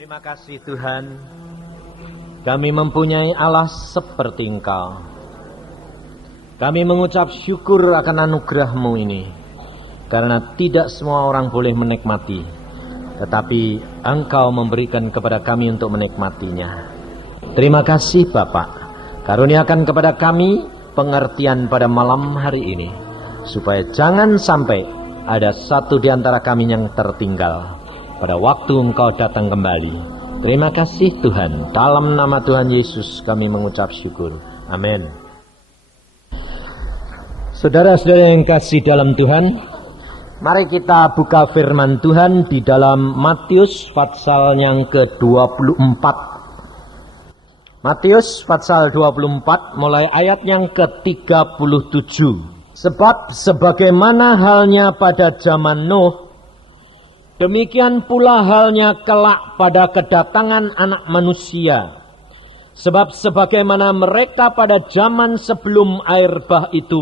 Terima kasih Tuhan, kami mempunyai Allah seperti Engkau. Kami mengucap syukur akan anugerah-Mu ini, karena tidak semua orang boleh menikmati, tetapi Engkau memberikan kepada kami untuk menikmatinya. Terima kasih Bapak, karuniakan kepada kami pengertian pada malam hari ini, supaya jangan sampai ada satu di antara kami yang tertinggal pada waktu Engkau datang kembali. Terima kasih Tuhan. Dalam nama Tuhan Yesus kami mengucap syukur. Amin. Saudara-saudara yang kasih dalam Tuhan, mari kita buka firman Tuhan di dalam Matius pasal yang ke-24. Matius pasal 24 mulai ayat yang ke-37. Sebab sebagaimana halnya pada zaman Nuh, demikian pula halnya kelak pada kedatangan Anak Manusia. Sebab sebagaimana mereka pada zaman sebelum air bah itu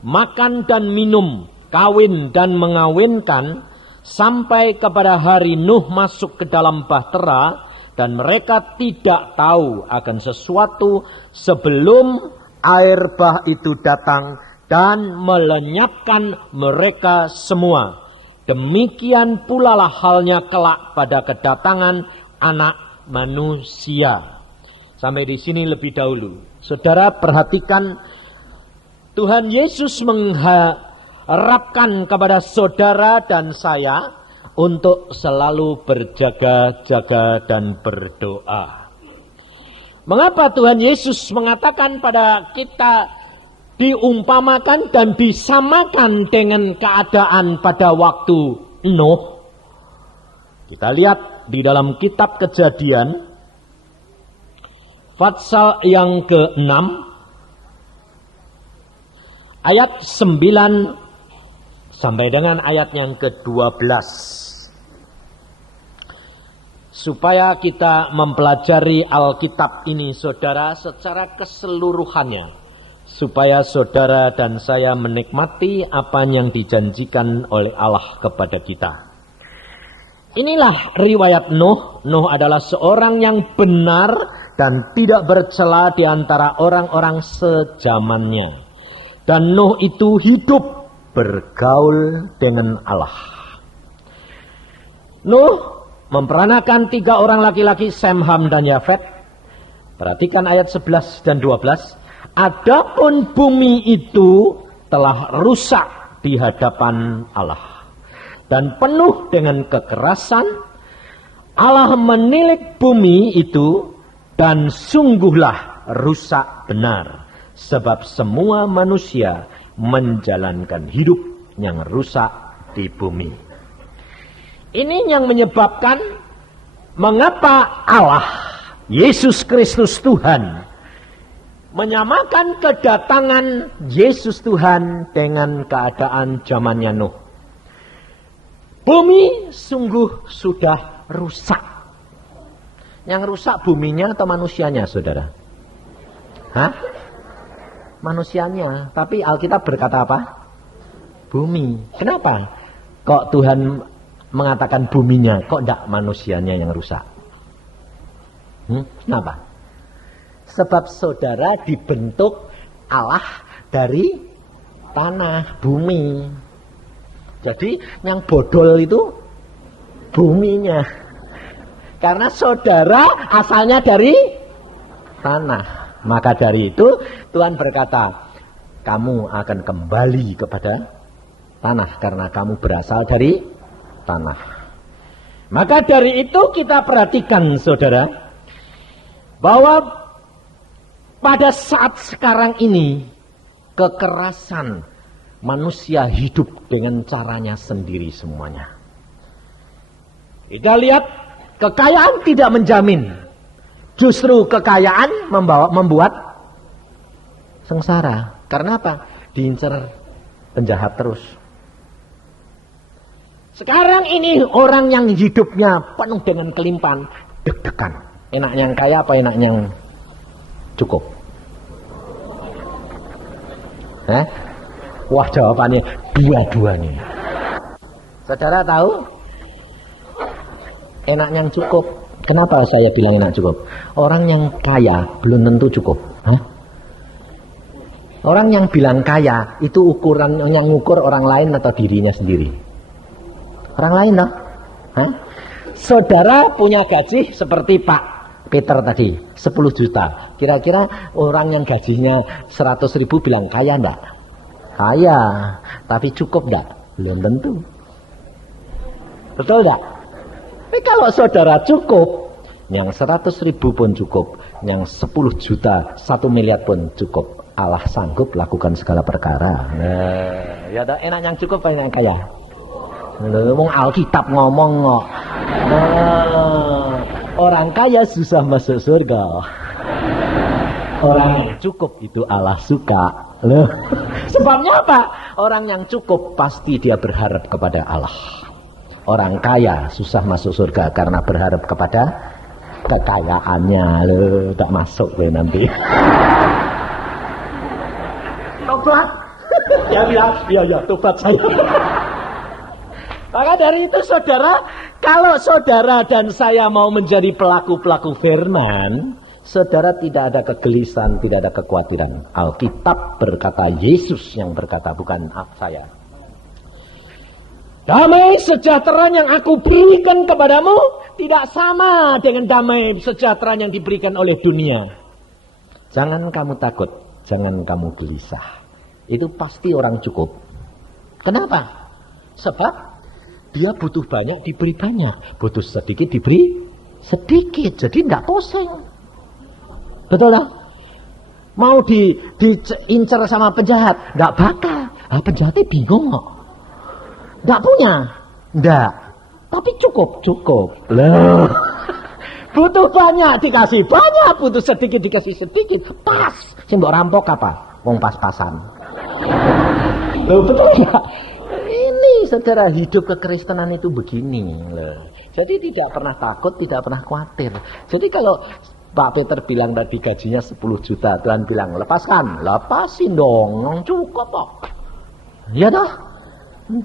makan dan minum, kawin dan mengawinkan, sampai kepada hari Nuh masuk ke dalam bahtera, dan mereka tidak tahu akan sesuatu sebelum air bah itu datang dan melenyapkan mereka semua. Demikian pula lah halnya kelak pada kedatangan Anak Manusia. Sampai di sini lebih dahulu. Saudara perhatikan, Tuhan Yesus mengharapkan kepada saudara dan saya untuk selalu berjaga-jaga dan berdoa. Mengapa Tuhan Yesus mengatakan pada kita diumpamakan dan disamakan dengan keadaan pada waktu Nuh? Kita lihat di dalam kitab Kejadian pasal yang ke-6 ayat 9 sampai dengan ayat yang ke-12, supaya kita mempelajari Alkitab ini saudara secara keseluruhannya, supaya saudara dan saya menikmati apa yang dijanjikan oleh Allah kepada kita. Inilah riwayat Nuh. Nuh adalah seorang yang benar dan tidak bercela di antara orang-orang sejamannya. Dan Nuh itu hidup bergaul dengan Allah. Nuh memperanakan 3 orang laki-laki, Sem, Ham, dan Yafet. Perhatikan ayat 11 dan 12. Adapun bumi itu telah rusak di hadapan Allah dan penuh dengan kekerasan. Allah menilik bumi itu dan sungguhlah rusak benar, sebab semua manusia menjalankan hidup yang rusak di bumi. Ini yang menyebabkan mengapa Allah, Yesus Kristus Tuhan, menyamakan kedatangan Yesus Tuhan dengan keadaan zamannya Nuh. Bumi sungguh sudah rusak. Yang rusak buminya atau manusianya, saudara? Hah? Manusianya. Tapi Alkitab berkata apa? Bumi. Kenapa? Kok Tuhan mengatakan buminya? Kok tidak manusianya yang rusak? Kenapa? Sebab saudara dibentuk Allah dari tanah, bumi. Jadi yang bodol itu buminya. Karena saudara asalnya dari tanah. Maka dari itu Tuhan berkata, kamu akan kembali kepada tanah karena kamu berasal dari tanah. Maka dari itu kita perhatikan saudara, bahwa pada saat sekarang ini, kekerasan manusia hidup dengan caranya sendiri semuanya. Kita lihat, kekayaan tidak menjamin. Justru kekayaan membuat sengsara. Karena apa? Diincar penjahat terus. Sekarang ini orang yang hidupnya penuh dengan kelimpahan, deg-degan. Enaknya yang kaya apa enaknya yang cukup? Wah, jawabannya dua-duanya. Saudara tahu? Enaknya yang cukup. Kenapa saya bilang enak cukup? Orang yang kaya belum tentu cukup. Hah? Orang yang bilang kaya itu ukuran yang ngukur orang lain atau dirinya sendiri? Orang lain dong. Hah? Saudara punya gaji seperti Pak Peter tadi, 10 juta. Kira-kira orang yang gajinya 100.000 bilang kaya enggak? Kaya, tapi cukup enggak? Belum tentu. Betul enggak? Tapi kalau saudara cukup, yang 100.000 pun cukup, yang 10 juta, 1 miliar pun cukup. Allah sanggup lakukan segala perkara. Nah, ya ada enak yang cukup apa yang kaya? Ngomong Alkitab ngomong kok. Orang kaya susah masuk surga. Orang yang cukup itu Allah suka. Loh. Sebabnya apa? Orang yang cukup pasti dia berharap kepada Allah. Orang kaya susah masuk surga karena berharap kepada kekayaannya. Loh, tak masuk deh nanti. Tobat. Ya bilang, ya tobat saya. Maka dari itu saudara, kalau saudara dan saya mau menjadi pelaku-pelaku firman, saudara tidak ada kegelisahan, tidak ada kekhawatiran. Alkitab berkata, Yesus yang berkata, bukan saya. Damai sejahtera yang aku berikan kepadamu tidak sama dengan damai sejahtera yang diberikan oleh dunia. Jangan kamu takut, jangan kamu gelisah. Itu pasti orang cukup. Kenapa? Sebab dia butuh banyak, diberi banyak. Butuh sedikit, diberi sedikit. Jadi tidak pusing. Betul tak? Mau diincar sama penjahat, tidak bakal. Penjahatnya bingung kok. Tidak punya? Tidak. Tapi cukup. Loh. Butuh banyak, dikasih banyak. Butuh sedikit, dikasih sedikit. Pas. Simbok rampok apa? Wong pas-pasan. Loh, betul ya? Ini saudara, hidup kekristenan itu begini. Loh. Jadi tidak pernah takut, tidak pernah khawatir. Jadi kalau Pak Peter bilang tadi gajinya 10 juta, Tuhan bilang lepaskan, lepasin dong, cukup kok. Ya dah.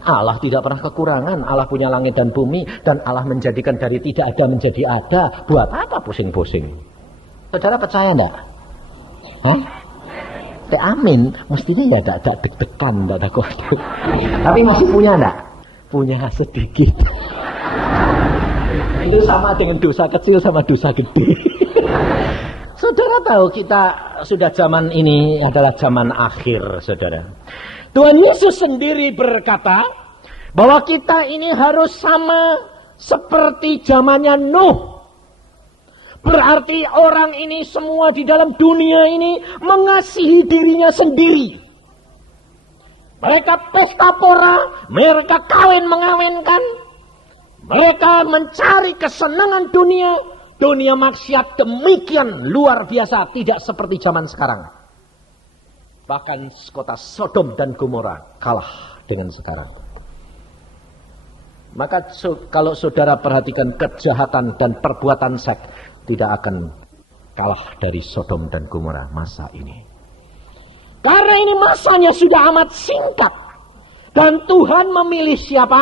Allah tidak pernah kekurangan. Allah punya langit dan bumi, dan Allah menjadikan dari tidak ada menjadi ada. Buat apa pusing-pusing? Saudara percaya enggak? Hah? Amin. Mestinya ya tidak deg-degan, tidak ada kode. Tapi masih punya enggak? Punya sedikit. Itu sama dengan dosa kecil sama dosa gede. Saudara tahu kita sudah zaman ini adalah zaman akhir, saudara. Tuhan Yesus sendiri berkata bahwa kita ini harus sama seperti zamannya Nuh. Berarti orang ini semua di dalam dunia ini mengasihi dirinya sendiri. Mereka pesta pora, mereka kawin mengawinkan, mereka mencari kesenangan dunia. Dunia maksiat demikian luar biasa, tidak seperti zaman sekarang. Bahkan kota Sodom dan Gomora kalah dengan sekarang. Maka kalau saudara perhatikan kejahatan dan perbuatan seks, tidak akan kalah dari Sodom dan Gomora masa ini. Karena ini masanya sudah amat singkat. Dan Tuhan memilih siapa?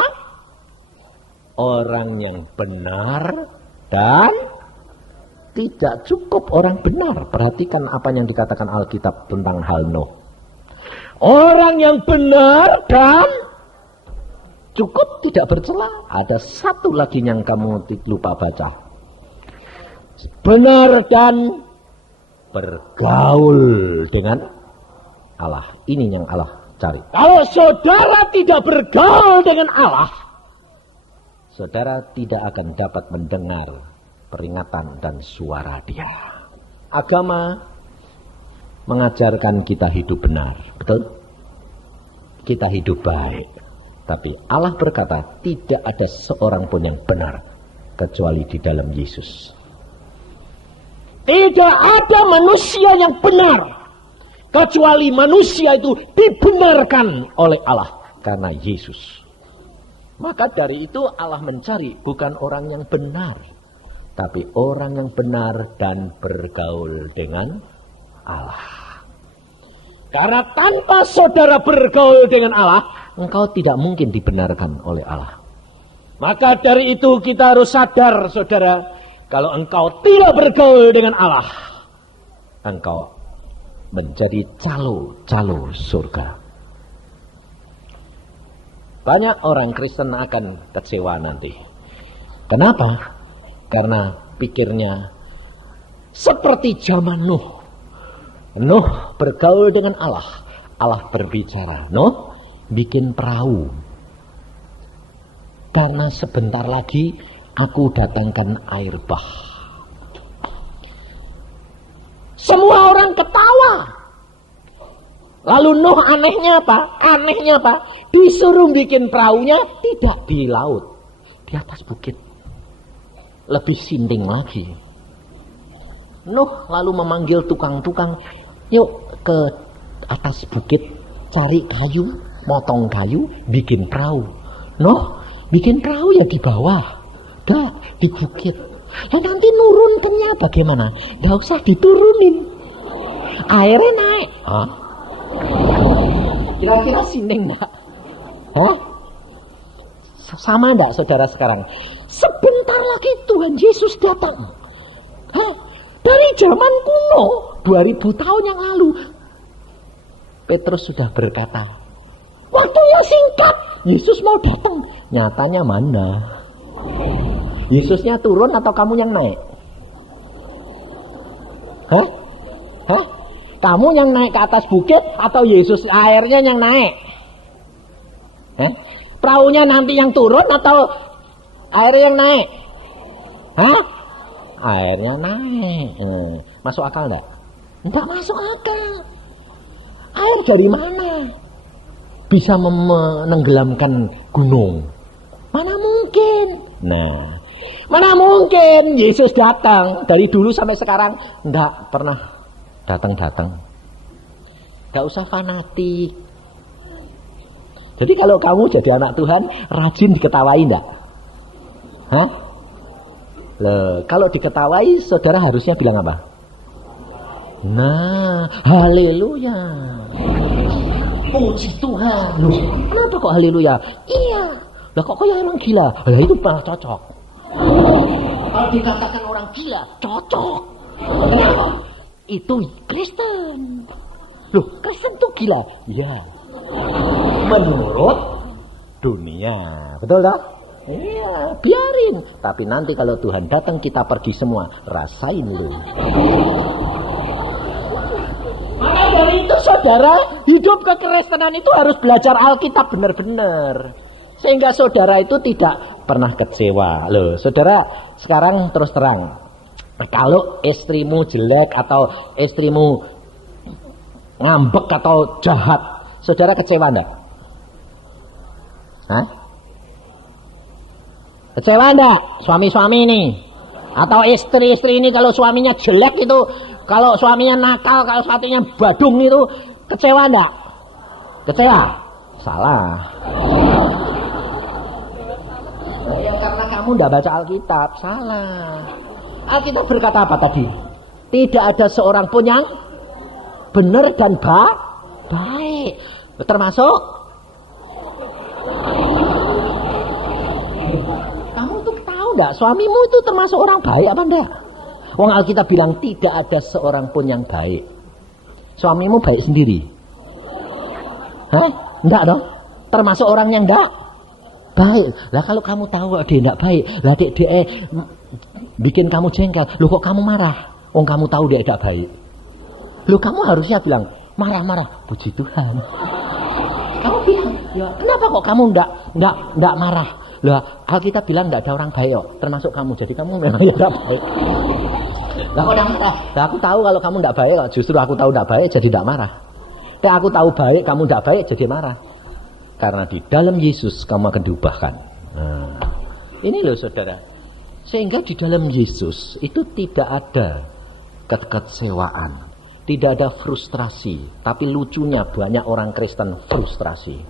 Orang yang benar dan tidak cukup orang benar. Perhatikan apa yang dikatakan Alkitab tentang hal Nuh. Orang yang benar dan cukup, tidak bercela. Ada satu lagi yang kamu lupa baca. Benar dan bergaul dengan Allah. Ini yang Allah cari. Kalau saudara tidak bergaul dengan Allah, saudara tidak akan dapat mendengar peringatan dan suara Dia. Agama mengajarkan kita hidup benar, betul? Kita hidup baik. Tapi Allah berkata tidak ada seorang pun yang benar kecuali di dalam Yesus. Tidak ada manusia yang benar kecuali manusia itu dibenarkan oleh Allah karena Yesus. Maka dari itu Allah mencari bukan orang yang benar, tapi orang yang benar dan bergaul dengan Allah. Karena tanpa saudara bergaul dengan Allah, engkau tidak mungkin dibenarkan oleh Allah. Maka dari itu kita harus sadar, saudara, Kalau engkau tidak bergaul dengan Allah, engkau menjadi calo surga. Banyak orang Kristen akan kecewa nanti. Kenapa? Karena pikirnya seperti zaman Nuh. Nuh bergaul dengan Allah. Allah berbicara. Nuh bikin perahu. Karena sebentar lagi aku datangkan air bah. Semua orang ketawa. Lalu Nuh anehnya apa? Disuruh bikin perahunya tidak di laut, di atas bukit. Lebih sinting lagi. Nuh lalu memanggil tukang-tukang, yuk ke atas bukit cari kayu, motong kayu, bikin perahu. Nuh bikin perahu ya di bawah, di bukit. Nanti nurunkannya bagaimana? Gak usah diturunin, airnya naik. Hah? Kira-kira sinting enggak? Hah? Sama enggak saudara sekarang? Sebentar lagi Tuhan Yesus datang. Hah? Dari zaman kuno, 2000 tahun yang lalu, Petrus sudah berkata, waktunya singkat, Yesus mau datang. Nyatanya mana? Yesusnya turun atau kamu yang naik? Hah? Kamu yang naik ke atas bukit atau Yesus airnya yang naik? Hah? Perahunya nanti yang turun atau airnya yang naik? Hah? Airnya naik. Masuk akal enggak? Enggak masuk akal. Air dari mana bisa menenggelamkan gunung? Mana mungkin? Nah, mana mungkin Yesus datang dari dulu sampai sekarang enggak pernah datang. Gak usah fanatik. Jadi kalau kamu jadi anak Tuhan, rajin diketawai enggak? Hah? Loh, kalau diketawai, saudara harusnya bilang apa? Nah, haleluya. Puji Tuhan. Loh, kenapa kok haleluya? Iya. Lah kok kayak orang gila? Lah itu malah cocok. Kalau dikatakan orang gila, cocok. Kenapa? Itu Kristen. Loh, Kristen tuh gila. Ya. Menurut dunia. Betul tak? Iya, biarin. Tapi nanti kalau Tuhan datang kita pergi semua. Rasain lu. Maka dari itu saudara, hidup kekristenan itu harus belajar Alkitab benar-benar. Sehingga saudara itu tidak pernah kecewa. Loh, saudara sekarang terus terang. Kalau istrimu jelek atau istrimu ngambek atau jahat, saudara kecewa enggak? Hah? Kecewa enggak suami-suami ini? Atau istri-istri ini kalau suaminya jelek itu, kalau suaminya nakal, kalau suaminya badung itu, kecewa enggak? Kecewa? Salah. Ya karena kamu enggak baca Alkitab, salah. Alkitab berkata apa tadi? Tidak ada seorang pun yang benar dan baik. Termasuk kamu tuh tahu enggak suamimu itu termasuk orang baik apa enggak? Wong Alkitab bilang tidak ada seorang pun yang baik. Suamimu baik sendiri. Hah? Enggak dong? Termasuk orang yang enggak baik. Lah kalau kamu tahu dia enggak baik, lah dia bikin kamu jengkel. Loh kok kamu marah? Wong kamu tahu dia enggak baik. Loh kamu harusnya bilang, marah-marah. Puji Tuhan. Kamu bilang, ya kenapa kok kamu enggak marah? Lah Alkitab bilang enggak ada orang baik kok, termasuk kamu. Jadi kamu memang enggak baik. Lah kok marah? Lah aku tahu kalau kamu enggak baik, justru aku tahu enggak baik jadi enggak marah. Lah aku tahu baik, kamu enggak baik jadi marah. Karena di dalam Yesus kamu akan diubahkan. Nah, ini loh saudara. Sehingga di dalam Yesus itu tidak ada kekecewaan, tidak ada frustrasi. Tapi lucunya banyak orang Kristen frustrasi.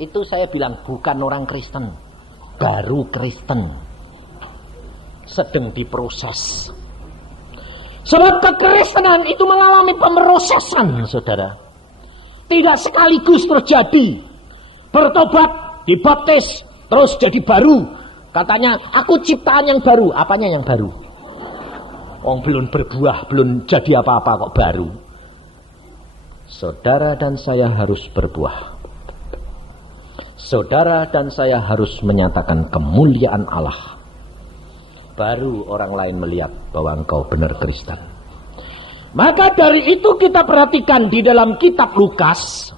Itu saya bilang bukan orang Kristen, baru Kristen, sedang diproses. Sebab kekristenan itu mengalami pemrosesan, saudara. Tidak sekaligus terjadi bertobat, dibaptis, terus jadi baru. Katanya, aku ciptaan yang baru. Apanya yang baru? Belum berbuah, belum jadi apa-apa kok baru. Saudara dan saya harus berbuah. Saudara dan saya harus menyatakan kemuliaan Allah. Baru orang lain melihat bahwa engkau benar Kristen. Maka dari itu kita perhatikan di dalam kitab Lukas.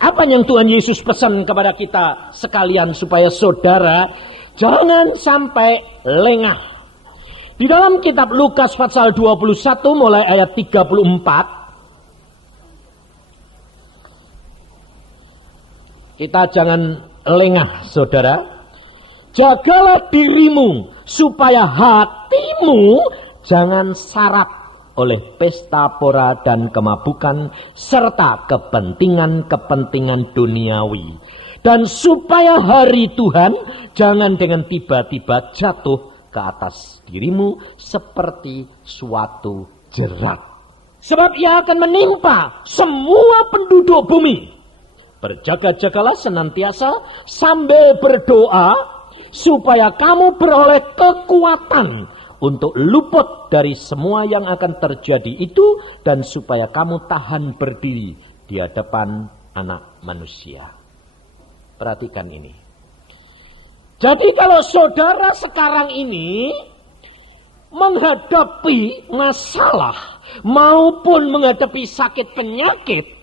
Apa yang Tuhan Yesus pesan kepada kita sekalian supaya saudara jangan sampai lengah. Di dalam kitab Lukas pasal 21 mulai ayat 34. Kita jangan lengah, saudara. Jagalah dirimu supaya hatimu jangan syarat oleh pesta pora dan kemabukan serta kepentingan-kepentingan duniawi. Dan supaya hari Tuhan jangan dengan tiba-tiba jatuh ke atas dirimu seperti suatu jerat. Sebab ia akan menimpa semua penduduk bumi. Berjaga-jagalah senantiasa sambil berdoa supaya kamu beroleh kekuatan untuk luput dari semua yang akan terjadi itu dan supaya kamu tahan berdiri di hadapan Anak Manusia. Perhatikan ini. Jadi kalau saudara sekarang ini menghadapi masalah maupun menghadapi sakit penyakit,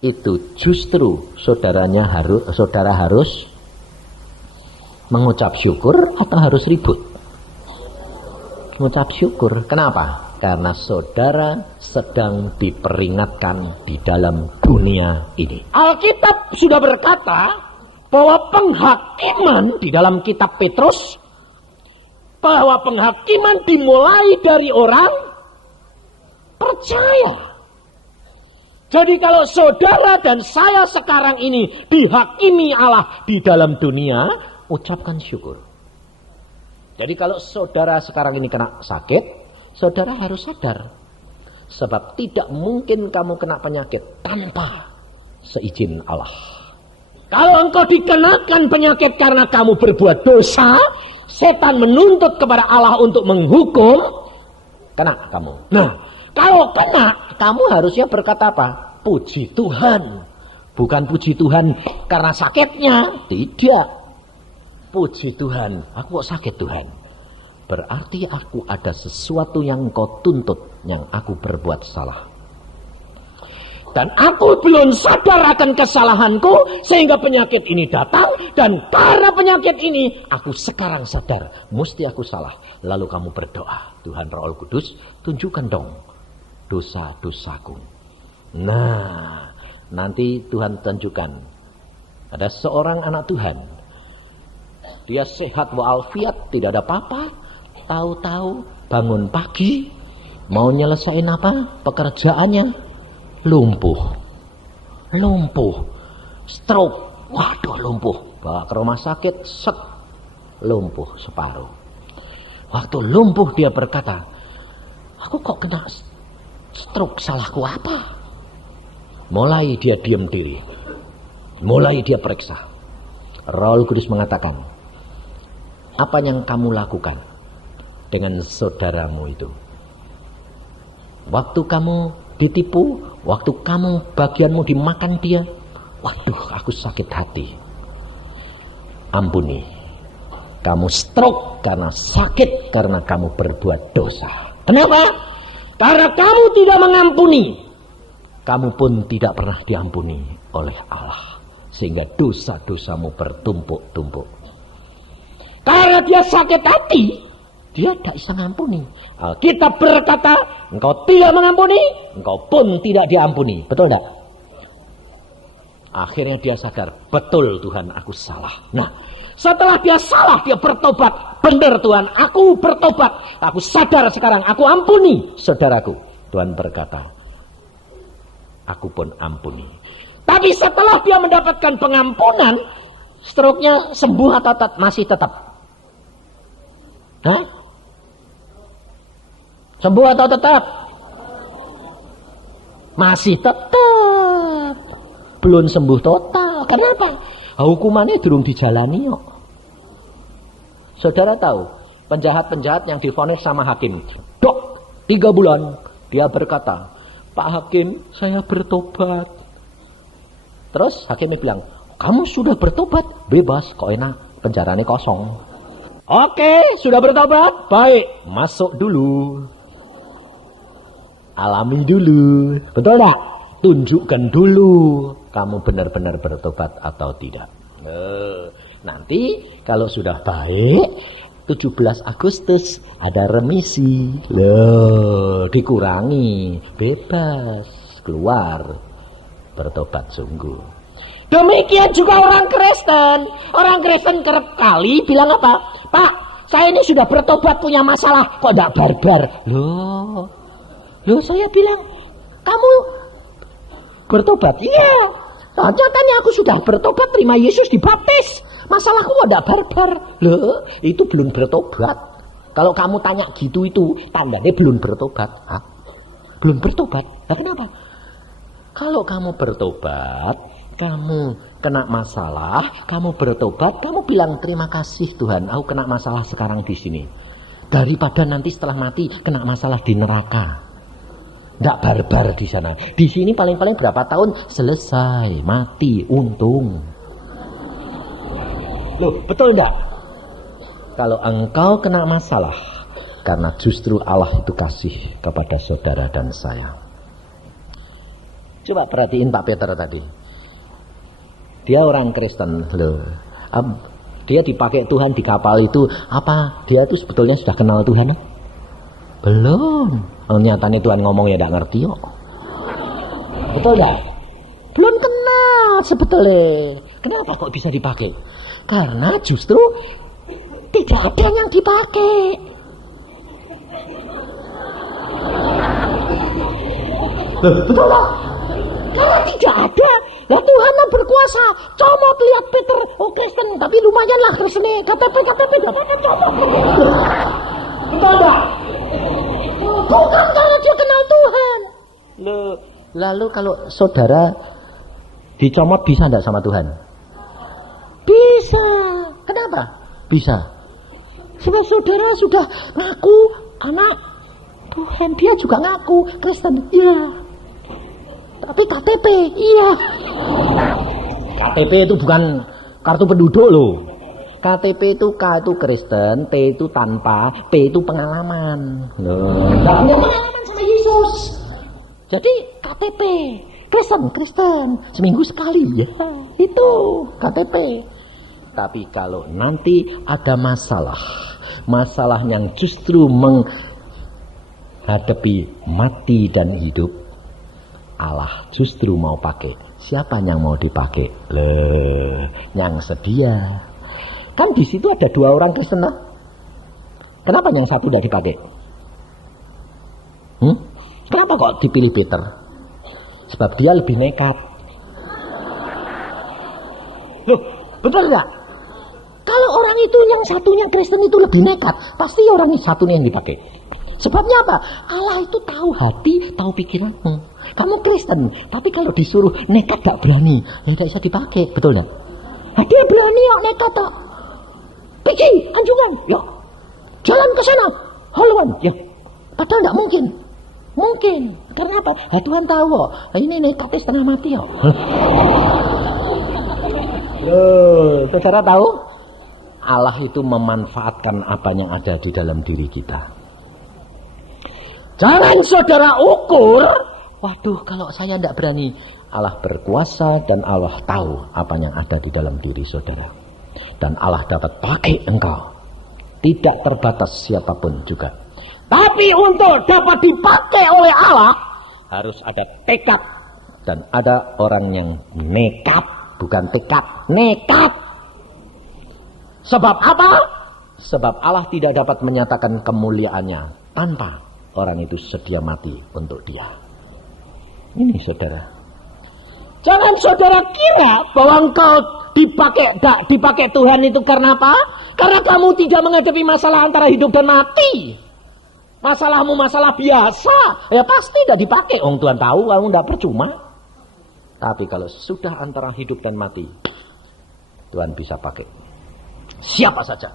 itu justru saudara harus mengucap syukur atau harus ribut? Mengucap syukur. Kenapa? Karena saudara sedang diperingatkan di dalam dunia ini. Alkitab sudah berkata bahwa penghakiman di dalam kitab Petrus, bahwa penghakiman dimulai dari orang percaya. Jadi kalau saudara dan saya sekarang ini dihakimi Allah di dalam dunia, ucapkan syukur. Jadi kalau saudara sekarang ini kena sakit, saudara harus sadar. Sebab tidak mungkin kamu kena penyakit tanpa seizin Allah. Kalau engkau dikenakan penyakit karena kamu berbuat dosa, setan menuntut kepada Allah untuk menghukum, kena kamu. Nah, kalau kena, kamu harusnya berkata apa? Puji Tuhan. Bukan puji Tuhan karena sakitnya. Tidak. Puji Tuhan, aku kok sakit Tuhan? Berarti aku ada sesuatu yang kau tuntut, yang aku berbuat salah. Dan aku belum sadar akan kesalahanku, sehingga penyakit ini datang. Dan karena penyakit ini, aku sekarang sadar, mesti aku salah. Lalu kamu berdoa, Tuhan Roh Kudus, tunjukkan dong dosa-dosaku. Nah, nanti Tuhan tunjukkan. Ada seorang anak Tuhan. Dia sehat walafiat, tidak ada apa-apa. Tahu-tahu bangun pagi, mau nyelesain apa? Pekerjaannya lumpuh, stroke. Waduh, lumpuh. Bawa ke rumah sakit, lumpuh separuh. Waktu lumpuh dia berkata, aku kok kena stroke, salahku apa? Mulai dia diam diri, mulai dia periksa. Roh Kudus mengatakan, apa yang kamu lakukan dengan saudaramu itu? Waktu kamu ditipu, waktu kamu bagianmu dimakan dia, waduh, aku sakit hati. Ampuni. Kamu stroke karena sakit, karena kamu berbuat dosa. Kenapa? Karena kamu tidak mengampuni. Kamu pun tidak pernah diampuni oleh Allah. Sehingga dosa-dosamu bertumpuk-tumpuk. Karena dia sakit hati, dia tidak bisa mengampuni. Alkitab berkata, engkau tidak mengampuni, engkau pun tidak diampuni. Betul tidak? Akhirnya dia sadar, betul Tuhan, aku salah. Nah, setelah dia salah, dia bertobat. Benar Tuhan, aku bertobat. Aku sadar sekarang, aku ampuni saudaraku. Tuhan berkata, aku pun ampuni. Tapi setelah dia mendapatkan pengampunan, stroke-nya sembuh atau masih tetap? Hah? Sembuh atau tetap? Masih tetap. Belum sembuh total. Kenapa? Hukumannya durung dijalani kok. Saudara tahu, penjahat-penjahat yang divonis sama hakim, dok, 3 bulan. Dia berkata, Pak Hakim, saya bertobat. Terus hakimnya bilang, kamu sudah bertobat? Bebas, kok enak, penjaranya kosong. Oke, sudah bertobat? Baik, masuk dulu. Alami dulu. Betul tak? Tunjukkan dulu kamu benar-benar bertobat atau tidak. Nanti kalau sudah baik, 17 Agustus ada remisi. Loh, dikurangi, bebas, keluar, bertobat sungguh. Demikian juga orang Kristen. Orang Kristen kerap kali bilang apa? Pak, saya ini sudah bertobat punya masalah, kok tidak barbar? Loh, saya bilang, kamu bertobat? Iya. Nyatanya aku sudah bertobat, terima Yesus, dibaptis. Masalahku kok tidak barbar? Loh, itu belum bertobat. Kalau kamu tanya gitu itu tandanya belum bertobat. Hah? Belum bertobat? Nah, kenapa? Kalau kamu bertobat, kamu kena masalah, kamu bertobat, kamu bilang terima kasih Tuhan, aku kena masalah sekarang di sini. Daripada nanti setelah mati kena masalah di neraka. Tidak barbar di sana. Di sini paling-paling berapa tahun selesai, mati, untung. Loh, betul enggak? Kalau engkau kena masalah, karena justru Allah itu kasih kepada saudara dan saya. Coba perhatiin Pak Peter tadi. Dia orang Kristen, loh. Dia dipakai Tuhan di kapal itu, apa dia itu sebetulnya sudah kenal Tuhan? Belum. Nyatanya Tuhan ngomong ya tidak ngerti kok. Betul enggak? Belum kenal sebetulnya. Kenapa kok bisa dipakai? Karena justru tidak ada yang dipakai. Betul enggak? Karena tidak ada. Lah Tuhan yang berkuasa. Comot lihat Peter, oh Kristen, tapi lumayan lah Kristen. KTP dapat comot. Betul enggak? Bukan kalau dia kenal Tuhan. Lalu kalau saudara dicomot bisa enggak sama Tuhan? Bisa. Kenapa? Bisa. Sebab saudara sudah ngaku anak Tuhan, dia juga ngaku Kristen. Iya. Tapi KTP, iya. KTP itu bukan kartu penduduk loh. KTP itu K itu Kristen, T itu tanpa, P itu pengalaman. Loh, enggak punya pengalaman sama Yesus. Jadi KTP, Kristen, seminggu sekali ya. Itu KTP. Tapi kalau nanti ada masalah yang justru menghadapi mati dan hidup, Allah justru mau pakai. Siapa yang mau dipakai? Yang sedia. Kan di situ ada 2 orang Kristen lah. Kenapa yang satu tidak dipakai? Kenapa kok dipilih Peter? Sebab dia lebih nekat. Loh, betul enggak? Kalau orang itu yang satunya Kristen itu lebih nekat, pasti orang yang satunya yang dipakai. Sebabnya apa? Allah itu tahu hati, tahu pikiranmu. Kamu Kristen, tapi kalau disuruh nekat gak berani, ya gak bisa dipakai, betul enggak? Nah, dia berani kok nekat tak? Pergi, anjungan, ya. Jalan ke sana, haluan, ya. Padahal tidak mungkin. Mungkin. Karena apa? Ya, Tuhan tahu kok. Ini nekatnya setengah mati kok. Loh, saudara tahu? Allah itu memanfaatkan apa yang ada di dalam diri kita. Jangan saudara ukur, waduh kalau saya tidak berani. Allah berkuasa dan Allah tahu apa yang ada di dalam diri saudara. Dan Allah dapat pakai engkau. Tidak terbatas siapapun juga. Tapi untuk dapat dipakai oleh Allah, harus ada tekad. Dan ada orang yang nekat. Bukan tekad, nekat. Sebab apa? Sebab Allah tidak dapat menyatakan kemuliaannya tanpa orang itu sedia mati untuk dia. Ini saudara. Jangan saudara kira bahwa engkau dipakai Tuhan itu karena apa? Karena kamu tidak menghadapi masalah antara hidup dan mati. Masalahmu masalah biasa, ya pasti tidak dipakai. Tuhan tahu kamu tidak percuma. Tapi kalau sudah antara hidup dan mati, Tuhan bisa pakai siapa saja.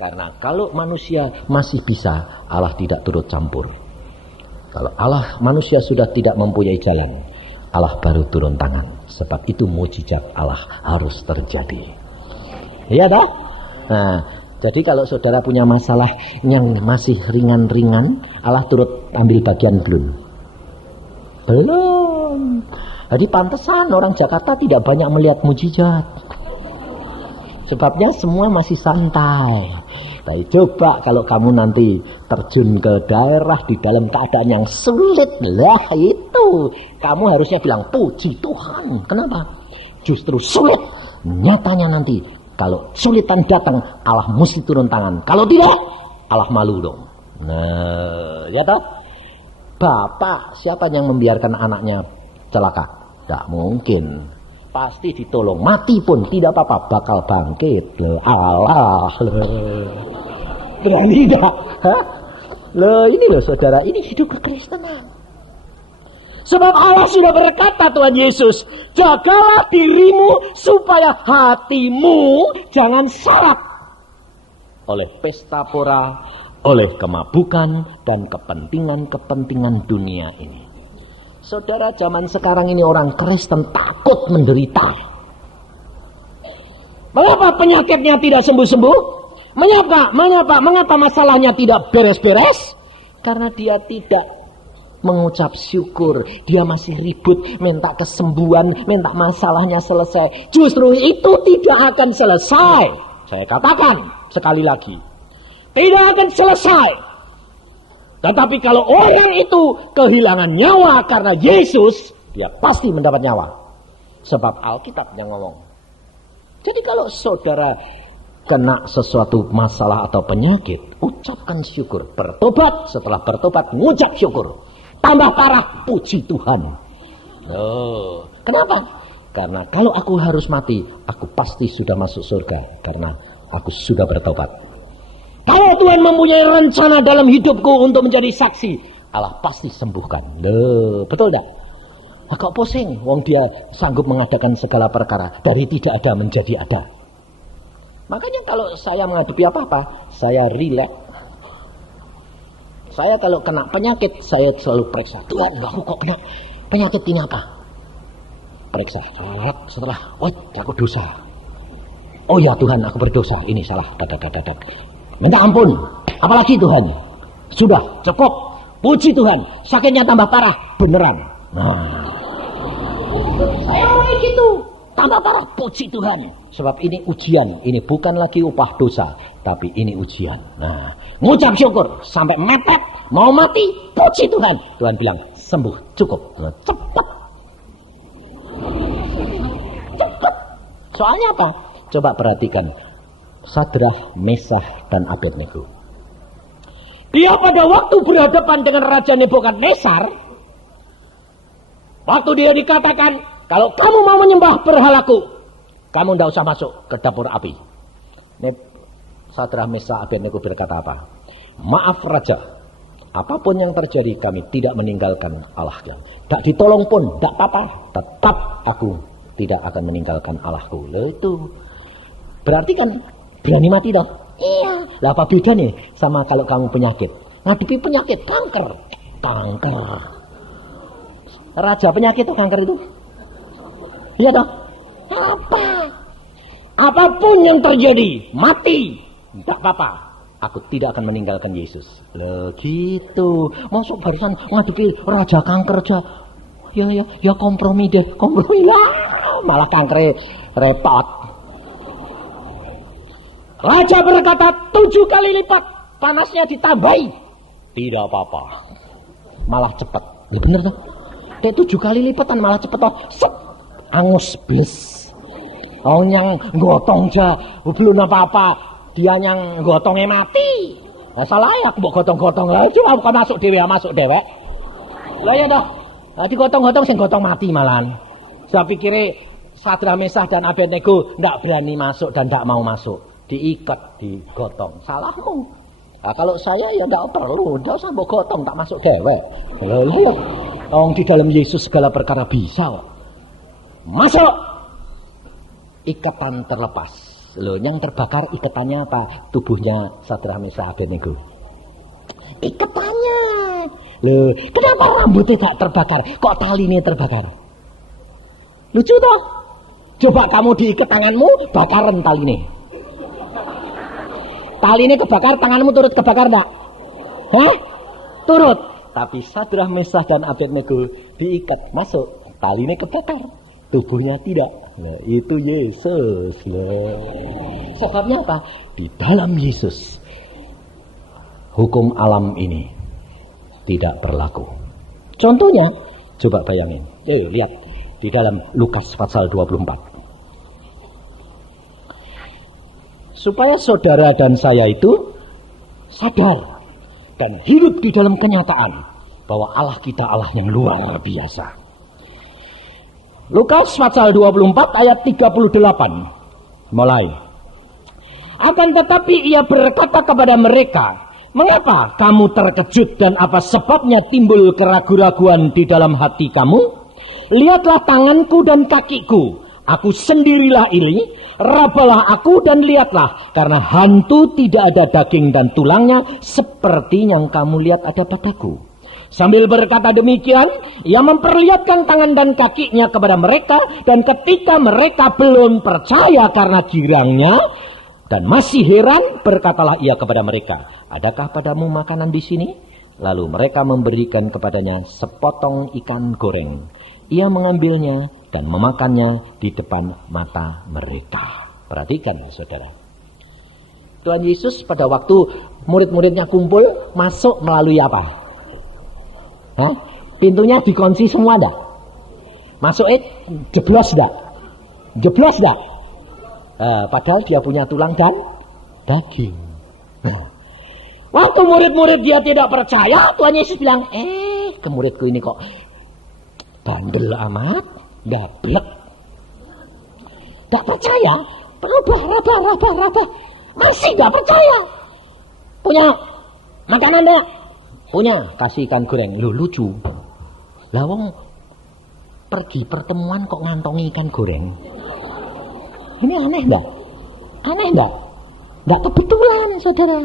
Karena kalau manusia masih bisa, Allah tidak turut campur. Kalau manusia sudah tidak mempunyai jalan, Allah baru turun tangan. Sebab itu mujizat Allah harus terjadi. Iya toh? Nah, jadi kalau saudara punya masalah yang masih ringan-ringan, Allah turut ambil bagian belum? Belum. Jadi pantesan orang Jakarta tidak banyak melihat mujizat. Sebabnya semua masih santai. Tapi coba kalau kamu nanti terjun ke daerah di dalam keadaan yang sulit, lah itu kamu harusnya bilang puji Tuhan. Kenapa? Justru sulit. Nyatanya nanti kalau sulitan datang, Allah mesti turun tangan. Kalau tidak, Allah malu dong. Nah, ya toh? Bapak siapa yang membiarkan anaknya celaka? Tidak mungkin. Pasti ditolong, mati pun tidak apa-apa, bakal bangkit. Allah, berani tidak? Ini loh saudara, ini hidup kekristenan. Sebab Allah sudah berkata, Tuhan Yesus, jagalah dirimu supaya hatimu jangan syarat oleh pesta pora, oleh kemabukan dan kepentingan-kepentingan dunia ini. Saudara, zaman sekarang ini orang Kristen takut menderita. Mengapa penyakitnya tidak sembuh-sembuh? Mengapa masalahnya tidak beres-beres? Karena dia tidak mengucap syukur. Dia masih ribut, minta kesembuhan, minta masalahnya selesai. Justru itu tidak akan selesai. Saya katakan sekali lagi, tidak akan selesai. Tetapi kalau orang itu kehilangan nyawa karena Yesus, dia pasti mendapat nyawa. Sebab Alkitab yang ngomong. Jadi kalau saudara kena sesuatu masalah atau penyakit, ucapkan syukur. Bertobat, setelah bertobat, ngucap syukur. Tambah parah, puji Tuhan. Oh, kenapa? Karena kalau aku harus mati, aku pasti sudah masuk surga. Karena aku sudah bertobat. Kalau Tuhan mempunyai rencana dalam hidupku untuk menjadi saksi, Allah pasti sembuhkan. Betul tidak? Agak pusing, wong dia sanggup mengadakan segala perkara dari tidak ada menjadi ada. Makanya kalau saya menghadapi apa-apa, saya rileks. Saya kalau kena penyakit, saya selalu periksa. Tuhan, aku kok kena penyakit ini apa? Periksa. Setelah, aku dosa. Oh ya Tuhan, aku berdosa. Ini salah. Minta ampun. Apalagi Tuhan? Sudah, cukup. Puji Tuhan. Sakitnya tambah parah. Beneran. Nah, saya begitu. Tambah parah. Puji Tuhan. Sebab ini ujian. Ini bukan lagi upah dosa. Tapi ini ujian. Nah, ngucap syukur. Sampai mepet. Mau mati. Puji Tuhan. Tuhan bilang, sembuh. Cukup. Cepat. Cepat. Soalnya apa? Coba perhatikan. Sadrah, Mesah, dan Abednego. Dia pada waktu berhadapan dengan Raja Nebukadnezar, waktu dia dikatakan, kalau kamu mau menyembah berhalaku, kamu tidak usah masuk ke dapur api. Sadrah, Mesah, Abednego berkata apa? Maaf Raja, apapun yang terjadi kami tidak meninggalkan Allah. Tak ditolong pun, tak apa-apa, tetap aku tidak akan meninggalkan Allahku. Itu berarti kan berani mati dong? Iya. Lah apa beda nih sama kalau kamu penyakit? Ngadepi penyakit kanker. Raja penyakit itu kanker itu. Iya dong? Apa? Apapun yang terjadi, mati. Tidak apa-apa. Aku tidak akan meninggalkan Yesus. Loh gitu. Masuk barusan ngadepi raja kanker aja. Ya kompromi deh. Kompromi ya. Malah kanker repot. Raja berkata 7 kali lipat panasnya ditambahi. Tidak apa-apa. Malah cepat. Ya bener tuh. Dia 7 kali lipatan malah cepat toh. Set. Angus blis. Oh yang gotong aja belum apa-apa. Dia yang gotongnya mati. Masalah ya aku mbok gotong-gotong lah. Cuma bukan masuk dewek. Lah ya toh. Nah, digotong-gotong sing gotong mati malahan. Saya pikir Sadrah, Mesah, dan Abednego ndak berani masuk dan ndak mau masuk. Diikat, digotong. Salahmu. Nah, kalau saya ya enggak perlu, enggak usah mbok gotong, tak masuk dewek. Lah ya. Di dalam Yesus segala perkara bisa. Masuk. Ikatan terlepas. Loh, yang terbakar iketannya apa? Tubuhnya Sadrah Mesah Abednego. Iketannya. Loh, kenapa rambutnya tak terbakar? Kok talinya terbakar? Lucu toh? Coba kamu diikat tanganmu, bakaran taline. Taline kebakar, tanganmu turut kebakar enggak? Hah? Turut. Tapi Sadrah Mesah dan Abednego diikat, masuk, taline kebakar, tubuhnya tidak. Nah, itu Yesus. Nah, sebabnya apa? Di dalam Yesus hukum alam ini tidak berlaku. Contohnya, coba bayangin. Lihat di dalam Lukas pasal 24. Supaya saudara dan saya itu sadar dan hidup di dalam kenyataan bahwa Allah kita Allah yang luar biasa. Lukas pasal 24 ayat 38 mulai. Akan tetapi ia berkata kepada mereka, mengapa kamu terkejut dan apa sebabnya timbul keraguan-raguan di dalam hati kamu? Lihatlah tanganku dan kakiku, aku sendirilah ini, rabalah aku dan lihatlah, karena hantu tidak ada daging dan tulangnya seperti yang kamu lihat ada padaku. Sambil berkata demikian, ia memperlihatkan tangan dan kakinya kepada mereka, dan ketika mereka belum percaya karena girangnya dan masih heran, berkatalah ia kepada mereka, adakah padamu makanan di sini? Lalu mereka memberikan kepadanya sepotong ikan goreng. Ia mengambilnya dan memakannya di depan mata mereka. Perhatikan saudara, Tuhan Yesus pada waktu murid-muridnya kumpul, masuk melalui apa? Hah? Pintunya dikunci semua dah. Masuk jeblos dah. Jeblos dah. Padahal dia punya tulang dan daging. Waktu murid-murid dia tidak percaya, Tuhan Yesus bilang, ke muridku ini kok bandel amat, gablek. Gak percaya, raba. Masih gak percaya. Punya makanan enggak? Punya, kasih ikan goreng. Loh, lucu. Lawang pergi pertemuan kok ngantongi ikan goreng. Ini aneh enggak? Aneh enggak? Enggak kebetulan, saudara.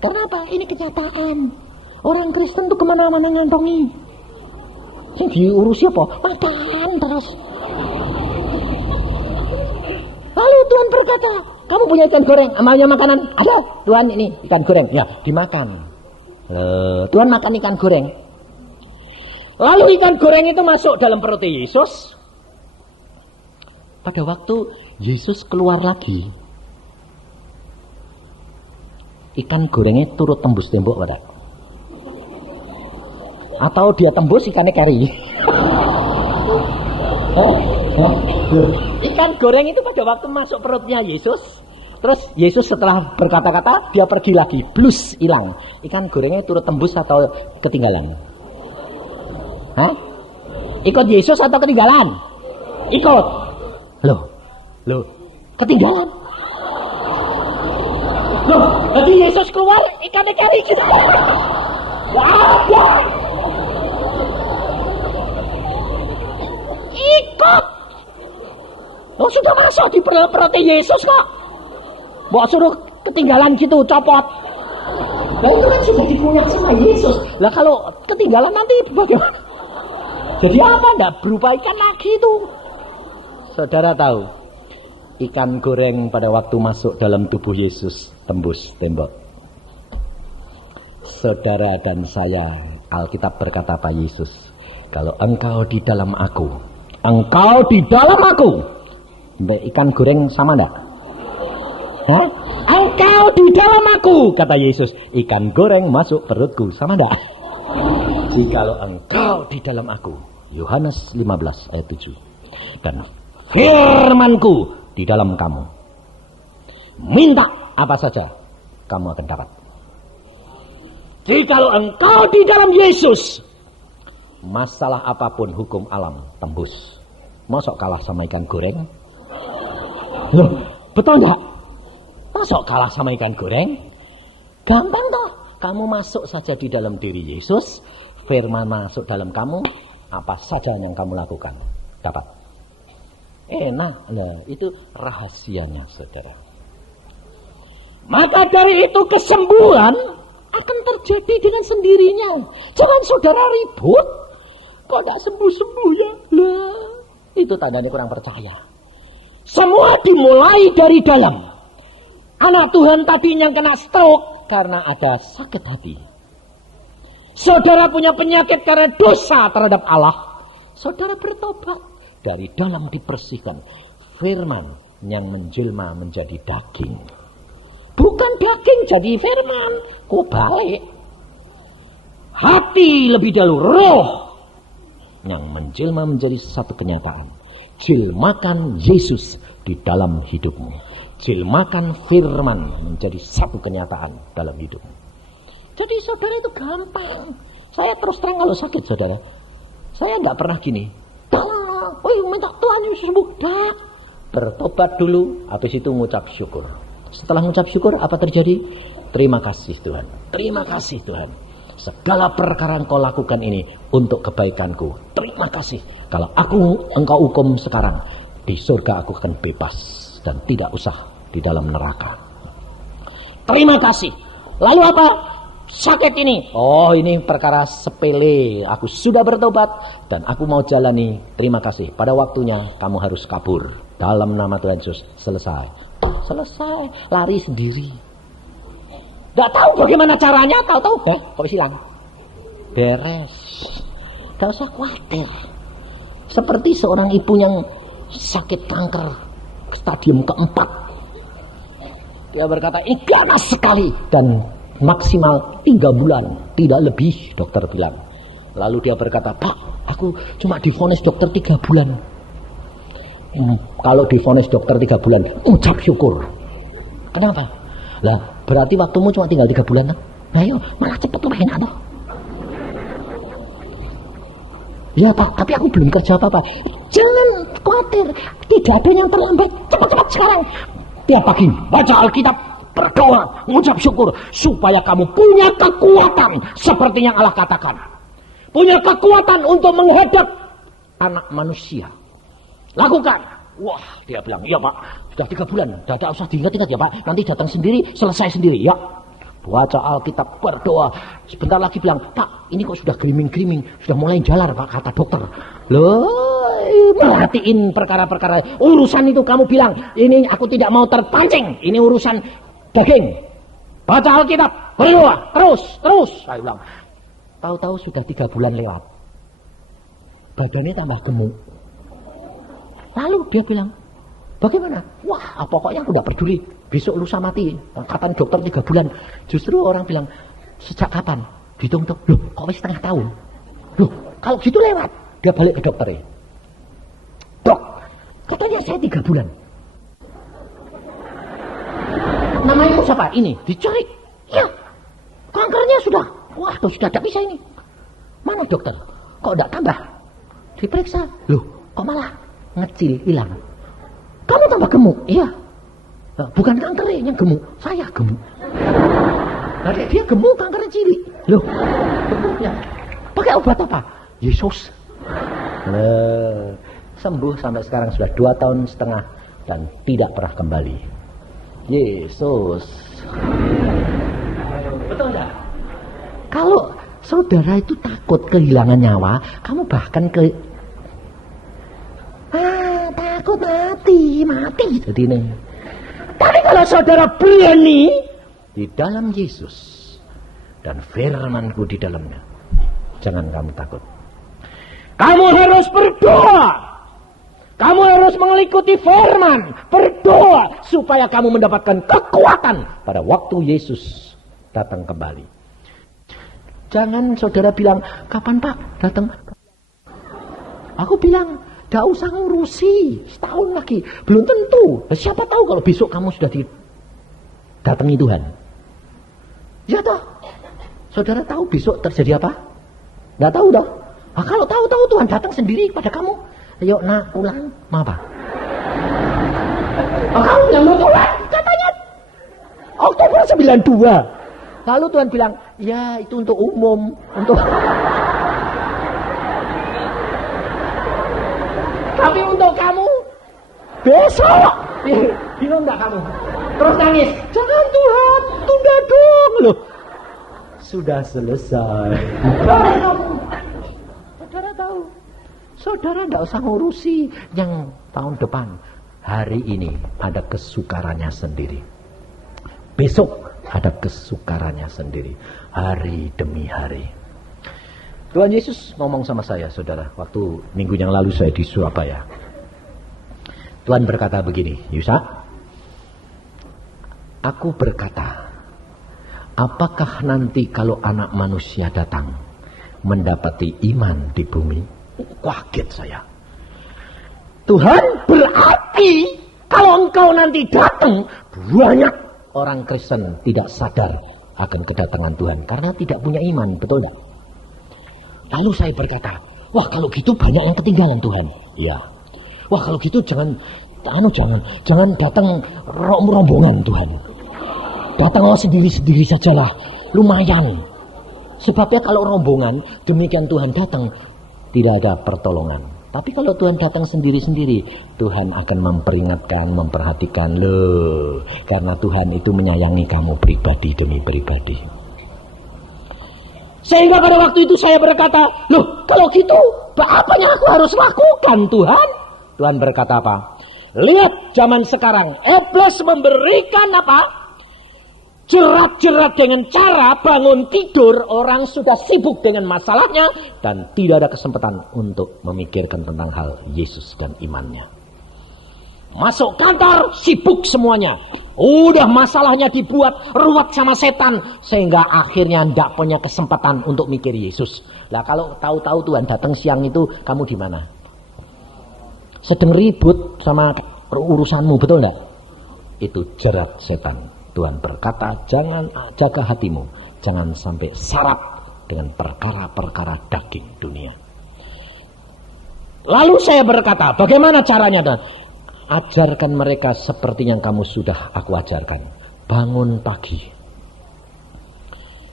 Karena apa? Ini kenyataan. Orang Kristen tuh kemana-mana ngantongi. Yang diurus apa? Makan terus. Lalu Tuhan berkata, kamu punya ikan goreng, amalnya makanan? Ada, Tuhan ini ikan goreng. Ya, dimakan. Tuhan makan ikan goreng. Lalu ikan goreng itu masuk dalam perut Yesus. Pada waktu Yesus keluar lagi, ikan gorengnya turut tembus tembok pada. Atau dia tembus ikannya kari. Ikan goreng itu pada waktu masuk perutnya Yesus, terus Yesus setelah berkata-kata, dia pergi lagi, blus, hilang. Ikan gorengnya turut tembus atau ketinggalan? Hah? Ikut Yesus atau ketinggalan? Ikut. Loh, ketinggalan. Loh, jadi Yesus keluar, ikannya kari gitu. Gak ada. Ikut. Oh, sudah masuk di perut Yesus kok. Bawa suruh ketinggalan gitu, copot. Nah, itu kan sudah dipunya sama Yesus. Lah kalau ketinggalan nanti bagaimana? Jadi apa? Enggak berupa ikan lagi itu. Saudara tahu, ikan goreng pada waktu masuk dalam tubuh Yesus tembus tembok. Saudara dan saya, Alkitab berkata apa Yesus? Kalau engkau di dalam aku, engkau di dalam aku. Ikan goreng sama enggak? Hah? Engkau di dalam aku, kata Yesus. Ikan goreng masuk perutku, sama enggak? Jikalau engkau di dalam aku, Yohanes 15 ayat 7. Dan firmanku di dalam kamu. Minta apa saja, kamu akan dapat. Jikalau engkau di dalam Yesus, masalah apapun hukum alam tembus. Masuk kalah sama ikan goreng? Loh, betul enggak? Masuk kalah sama ikan goreng? Gampang toh. Kamu masuk saja di dalam diri Yesus, firman masuk dalam kamu, apa saja yang kamu lakukan dapat. Enak, nah itu rahasianya saudara. Maka dari itu kesembuhan akan terjadi dengan sendirinya. Jangan saudara ribut. Kok tidak sembuh-sembuh ya? Lah, itu tandanya kurang percaya. Semua dimulai dari dalam. Anak Tuhan tadi yang kena stroke karena ada sakit hati. Saudara punya penyakit karena dosa terhadap Allah. Saudara bertobat. Dari dalam dibersihkan. Firman yang menjelma menjadi daging. Bukan daging jadi firman. Kok baik? Hati lebih dahulu roh yang menjelma menjadi satu kenyataan. Jilmakan Yesus di dalam hidupmu. Jilmakan firman menjadi satu kenyataan dalam hidupmu. Jadi saudara itu gampang. Saya terus terang kalau sakit saudara. Saya nggak pernah gini. Minta Tuhan Yesus sembuh. Bertobat dulu. Habis itu ngucap syukur. Setelah ngucap syukur apa terjadi? Terima kasih Tuhan. Terima kasih Tuhan. Segala perkara yang kau lakukan ini untuk kebaikanku. Terima kasih. Kalau engkau hukum sekarang, di surga aku akan bebas dan tidak usah di dalam neraka. Terima kasih. Lalu apa? Sakit ini. Oh, ini perkara sepele. Aku sudah bertobat dan aku mau jalani. Terima kasih. Pada waktunya kamu harus kabur. Dalam nama Tuhan Yesus. Selesai. Selesai. Lari sendiri. Gak tahu bagaimana caranya, tahu-tahu kok hilang. Beres. Gak usah khawatir. Seperti seorang ibu yang sakit kanker stadium keempat. Dia berkata, ini ganas sekali dan maksimal 3 bulan, tidak lebih, dokter bilang. Lalu dia berkata, Pak, aku cuma divonis dokter 3 bulan. Kalau divonis dokter 3 bulan, ucap syukur. Kenapa? Lah, berarti waktumu cuma tinggal 3 bulan kan? Nah, ayo, malah cepet lebih enak toh. Ya Pak, tapi aku belum kerja apa-apa. Jangan khawatir, tidak ada yang terlambat. Cepat-cepat sekarang. Tiap pagi baca Alkitab, berdoa, mengucap syukur supaya kamu punya kekuatan seperti yang Allah katakan. Punya kekuatan untuk menghadap anak manusia. Lakukan. Wah, dia bilang, iya Pak, sudah 3 bulan, tidak usah diingat-ingat ya Pak, nanti datang sendiri, selesai sendiri, ya. Baca Alkitab, berdoa, sebentar lagi bilang, Pak, ini kok sudah gliming-gliming, sudah mulai jalar Pak, kata dokter. Loh, merhatiin perkara-perkara, urusan itu kamu bilang, ini aku tidak mau terpancing, ini urusan daging. Baca Alkitab, berdoa, terus, saya bilang. Tahu-tahu sudah 3 bulan lewat, badannya tambah gemuk. Lalu dia bilang, bagaimana? Wah, pokoknya aku tidak peduli. Besok lusa mati. Kapan dokter 3 bulan. Justru orang bilang, sejak kapan? Dihitung-hitung. Loh, kok setengah tahun? Loh, kalau gitu lewat. Dia balik ke dokternya. Dok, katanya saya 3 bulan. Namanya siapa? Ini. Dicari. Ya, kankernya sudah. Wah, sudah tidak bisa ini. Mana dokter? Kok tidak tambah? Diperiksa. Loh, kok malah ngecil, hilang. Kamu tambah gemuk? Iya. Bukan kankernya yang gemuk, saya gemuk. Nah, dia gemuk, kankernya cilik. Loh, ya. Pakai obat apa? Yesus. Sembuh sampai sekarang sudah 2,5 tahun dan tidak pernah kembali. Yesus. Betul enggak? Kalau saudara itu takut kehilangan nyawa, kamu bahkan takut mati jadi nih. Tapi kalau saudara berani di dalam Yesus dan firman-Ku di dalamnya, jangan kamu takut. Kamu harus berdoa. Kamu harus mengikuti firman, berdoa supaya kamu mendapatkan kekuatan pada waktu Yesus datang kembali. Jangan saudara bilang, kapan Pak datang? Aku bilang, tidak usah ngurusi, setahun lagi, belum tentu. Siapa tahu kalau besok kamu sudah didatangi Tuhan. Ya toh, saudara tahu besok terjadi apa? Tidak tahu toh. Nah, kalau tahu Tuhan datang sendiri pada kamu, ayo nak pulang, mau apa? Oh, kamu yang mau pulang, katanya Oktober 92. Lalu Tuhan bilang, ya itu untuk umum, untuk tapi untuk kamu besok. Bingung enggak kamu? Terus nangis. Jangan Tuhan, tunda dong. Loh, sudah selesai. Saudara tahu, saudara tidak usah ngurusi yang tahun depan. Hari ini ada kesukarannya sendiri. Besok ada kesukarannya sendiri. Hari demi hari. Tuhan Yesus ngomong sama saya, saudara. Waktu minggu yang lalu saya di Surabaya. Tuhan berkata begini, Yusa, aku berkata, apakah nanti kalau anak manusia datang mendapati iman di bumi? Kaget saya. Tuhan, berarti kalau engkau nanti datang, banyak orang Kristen tidak sadar akan kedatangan Tuhan karena tidak punya iman, betul tidak? Lalu saya berkata, wah kalau gitu banyak yang ketinggalan Tuhan. Iya. Wah kalau gitu jangan datang rombongan Tuhan. Datanglah sendiri-sendiri sajalah, lumayan. Sebabnya kalau rombongan, demikian Tuhan datang, tidak ada pertolongan. Tapi kalau Tuhan datang sendiri-sendiri, Tuhan akan memperingatkan, memperhatikan. Loh, karena Tuhan itu menyayangi kamu pribadi demi pribadi. Sehingga pada waktu itu saya berkata, loh kalau gitu, apa yang aku harus lakukan Tuhan? Tuhan berkata apa? Lihat zaman sekarang, Eblis memberikan apa? Jerat-jerat dengan cara bangun tidur, orang sudah sibuk dengan masalahnya dan tidak ada kesempatan untuk memikirkan tentang hal Yesus dan imannya. Masuk kantor, sibuk semuanya. Udah masalahnya dibuat ruwet sama setan sehingga akhirnya tidak punya kesempatan untuk mikir Yesus. Lah kalau tahu-tahu Tuhan datang siang itu, kamu di mana? Sedang ribut sama urusanmu, betul enggak? Itu jerat setan. Tuhan berkata, jangan jaga hatimu, jangan sampai sarap dengan perkara-perkara daging dunia. Lalu saya berkata, bagaimana caranya Tuhan? Ajarkan mereka seperti yang kamu sudah aku ajarkan. Bangun pagi.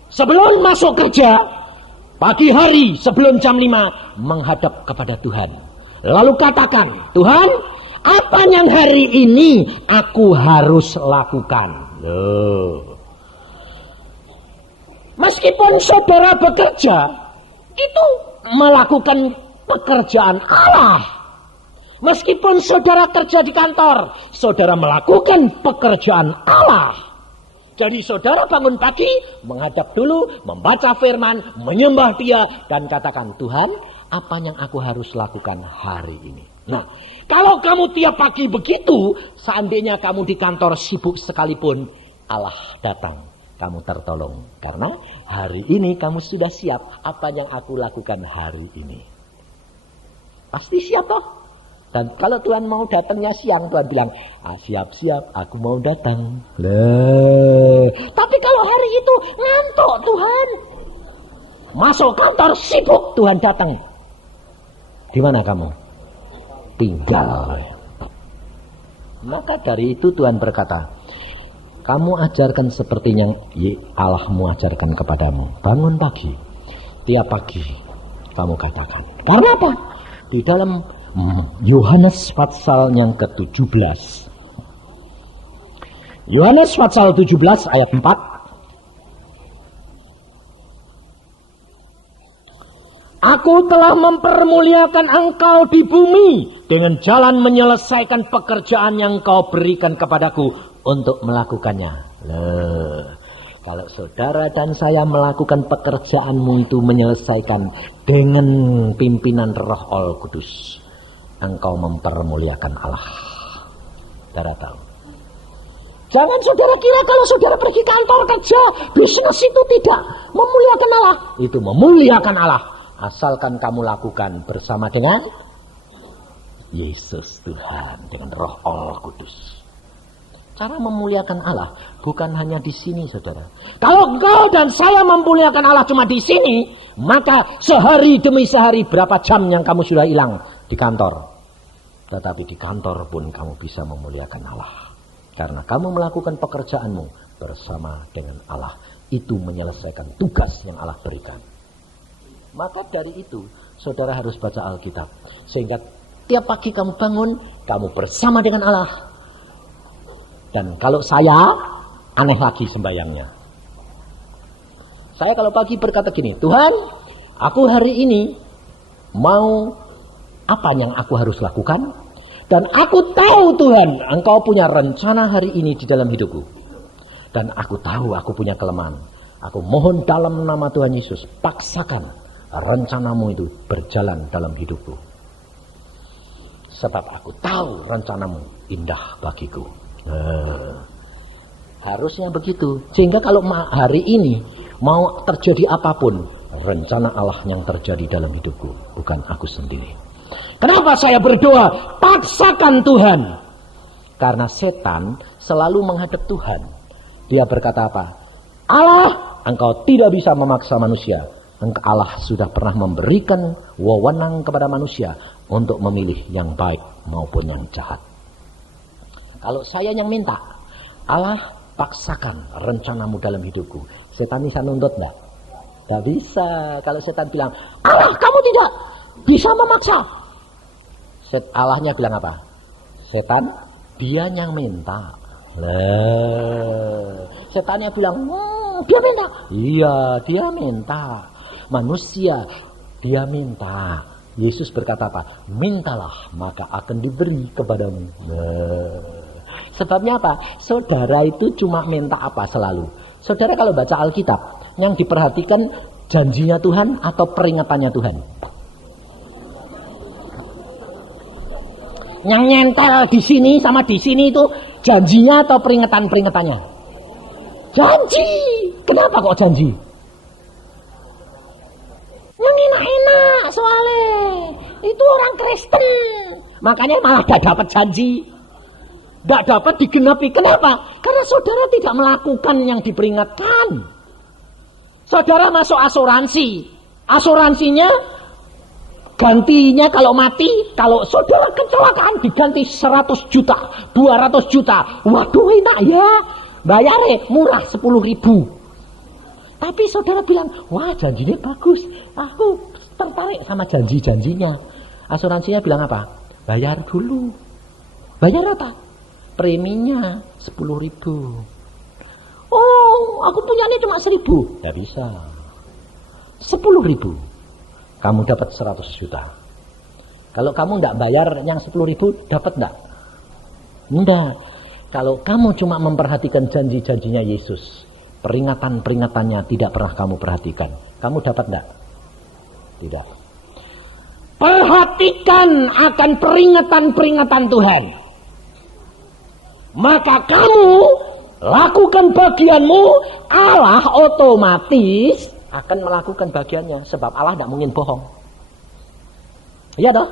Sebelum masuk kerja, pagi hari sebelum jam 5, menghadap kepada Tuhan. Lalu katakan, Tuhan, apa yang hari ini aku harus lakukan? Loh. Meskipun saudara bekerja, itu melakukan pekerjaan Allah. Meskipun saudara kerja di kantor, saudara melakukan pekerjaan Allah. Jadi saudara bangun pagi, menghadap dulu, membaca firman, menyembah Dia, dan katakan, Tuhan, apa yang aku harus lakukan hari ini? Nah, kalau kamu tiap pagi begitu, seandainya kamu di kantor sibuk sekalipun, Allah datang, kamu tertolong. Karena hari ini kamu sudah siap apa yang aku lakukan hari ini. Pasti siap toh? Dan kalau Tuhan mau datangnya siang, Tuhan bilang, siap-siap, aku mau datang. Tapi kalau hari itu ngantuk Tuhan. Masuk kantor sibuk, Tuhan datang. Di mana kamu? Tinggal. Maka dari itu Tuhan berkata, kamu ajarkan seperti yang Allahmu ajarkan kepadamu. Bangun pagi, tiap pagi kamu katakan. Karena apa? Di dalam Yohanes pasal yang ke-17, Yohanes pasal 17 ayat 4, Aku telah mempermuliakan engkau di bumi dengan jalan menyelesaikan pekerjaan yang kau berikan kepadaku untuk melakukannya. Kalau saudara dan saya melakukan pekerjaanmu itu menyelesaikan dengan pimpinan Roh Allah Kudus, engkau mempermuliakan Allah. Saudara tahu. Jangan saudara kira kalau saudara pergi kantor kerja, bisnis itu tidak memuliakan Allah. Itu memuliakan Allah. Asalkan kamu lakukan bersama dengan Yesus Tuhan, dengan Roh Allah Kudus. Cara memuliakan Allah bukan hanya di sini, saudara. Kalau engkau dan saya memuliakan Allah cuma di sini, maka sehari demi sehari berapa jam yang kamu sudah hilang di kantor. Tetapi di kantor pun kamu bisa memuliakan Allah. Karena kamu melakukan pekerjaanmu bersama dengan Allah. Itu menyelesaikan tugas yang Allah berikan. Maka dari itu, saudara harus baca Alkitab. Sehingga tiap pagi kamu bangun, kamu bersama dengan Allah. Dan kalau saya, aneh lagi sembayangnya. Saya kalau pagi berkata gini, Tuhan, aku hari ini mau apa yang aku harus lakukan? Dan aku tahu Tuhan, Engkau punya rencana hari ini di dalam hidupku. Dan aku tahu aku punya kelemahan. Aku mohon dalam nama Tuhan Yesus, paksakan rencanamu itu berjalan dalam hidupku. Sebab aku tahu rencanamu indah bagiku. Harusnya begitu. Sehingga kalau hari ini mau terjadi apapun, rencana Allah yang terjadi dalam hidupku, bukan aku sendiri. Kenapa saya berdoa? Paksakan Tuhan. Karena setan selalu menghadap Tuhan. Dia berkata apa? Allah, Engkau tidak bisa memaksa manusia. Allah sudah pernah memberikan wewenang kepada manusia untuk memilih yang baik maupun yang jahat. Kalau saya yang minta, Allah paksakan rencanamu dalam hidupku. Setan bisa nuntut enggak? Tidak bisa. Kalau setan bilang, Allah kamu tidak bisa memaksa. Allahnya bilang apa? Setan, dia yang minta. Setannya bilang, dia minta. Iya, dia minta. Manusia, dia minta. Yesus berkata apa? Mintalah, maka akan diberi kepadamu. Sebabnya apa? Saudara itu cuma minta apa selalu? Saudara kalau baca Alkitab, yang diperhatikan janjinya Tuhan atau peringatannya Tuhan? Yang nyentel di sini sama di sini itu janjinya atau peringatan-peringatannya? Janji. Kenapa kok janji? Yang enak-enak soalnya. Itu orang Kristen. Makanya malah gak dapat janji. Gak dapat digenapi. Kenapa? Karena saudara tidak melakukan yang diperingatkan. Saudara masuk asuransi. Asuransinya gantinya kalau mati, kalau saudara kecelakaan diganti 100 juta, 200 juta. Waduh enak ya. Bayarnya murah 10.000. Tapi saudara bilang, wah janjinya bagus. Aku tertarik sama janji-janjinya. Asuransinya bilang apa? Bayar dulu. Bayar apa? Preminya 10.000. Oh, aku punyanya cuma 1.000. Tidak bisa. 10.000. Kamu dapat 100 juta. Kalau kamu tidak bayar yang 10.000, dapat tidak? Tidak. Kalau kamu cuma memperhatikan janji-janjinya Yesus, peringatan-peringatannya tidak pernah kamu perhatikan, kamu dapat tidak? Tidak. Perhatikan akan peringatan-peringatan Tuhan. Maka kamu lakukan bagianmu, Allah otomatis akan melakukan bagiannya. Sebab Allah tidak mungkin bohong. Iya toh?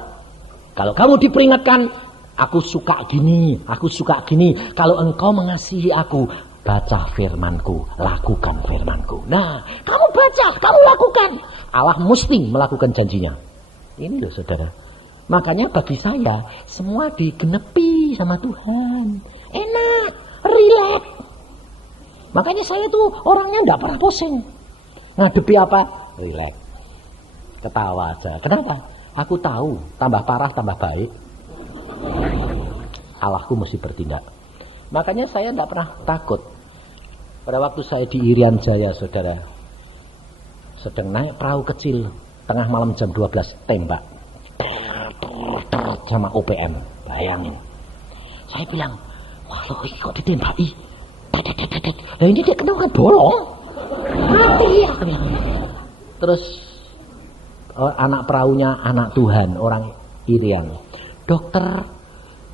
Kalau kamu diperingatkan, aku suka gini, aku suka gini. Kalau engkau mengasihi aku, baca firmanku, lakukan firmanku. Nah, kamu baca, kamu lakukan. Allah mesti melakukan janjinya. Ini loh saudara. Makanya bagi saya, semua digenepi sama Tuhan. Enak, rileks. Makanya saya tuh orangnya tidak pernah pusing. Ngadepi apa? Rileks. Ketawa aja. Kenapa? Aku tahu, tambah parah tambah baik. Allahku mesti bertindak. Makanya saya tidak pernah takut. Pada waktu saya di Irian Jaya, saudara, sedang naik perahu kecil, tengah malam jam 12, tembak. Sama OPM, bayangin. Saya bilang, wah loh kok ditembaki? Nah ini dia kenapa kan bolong? Mati ya. Terus anak perahunya anak Tuhan, orang Irian. Dokter,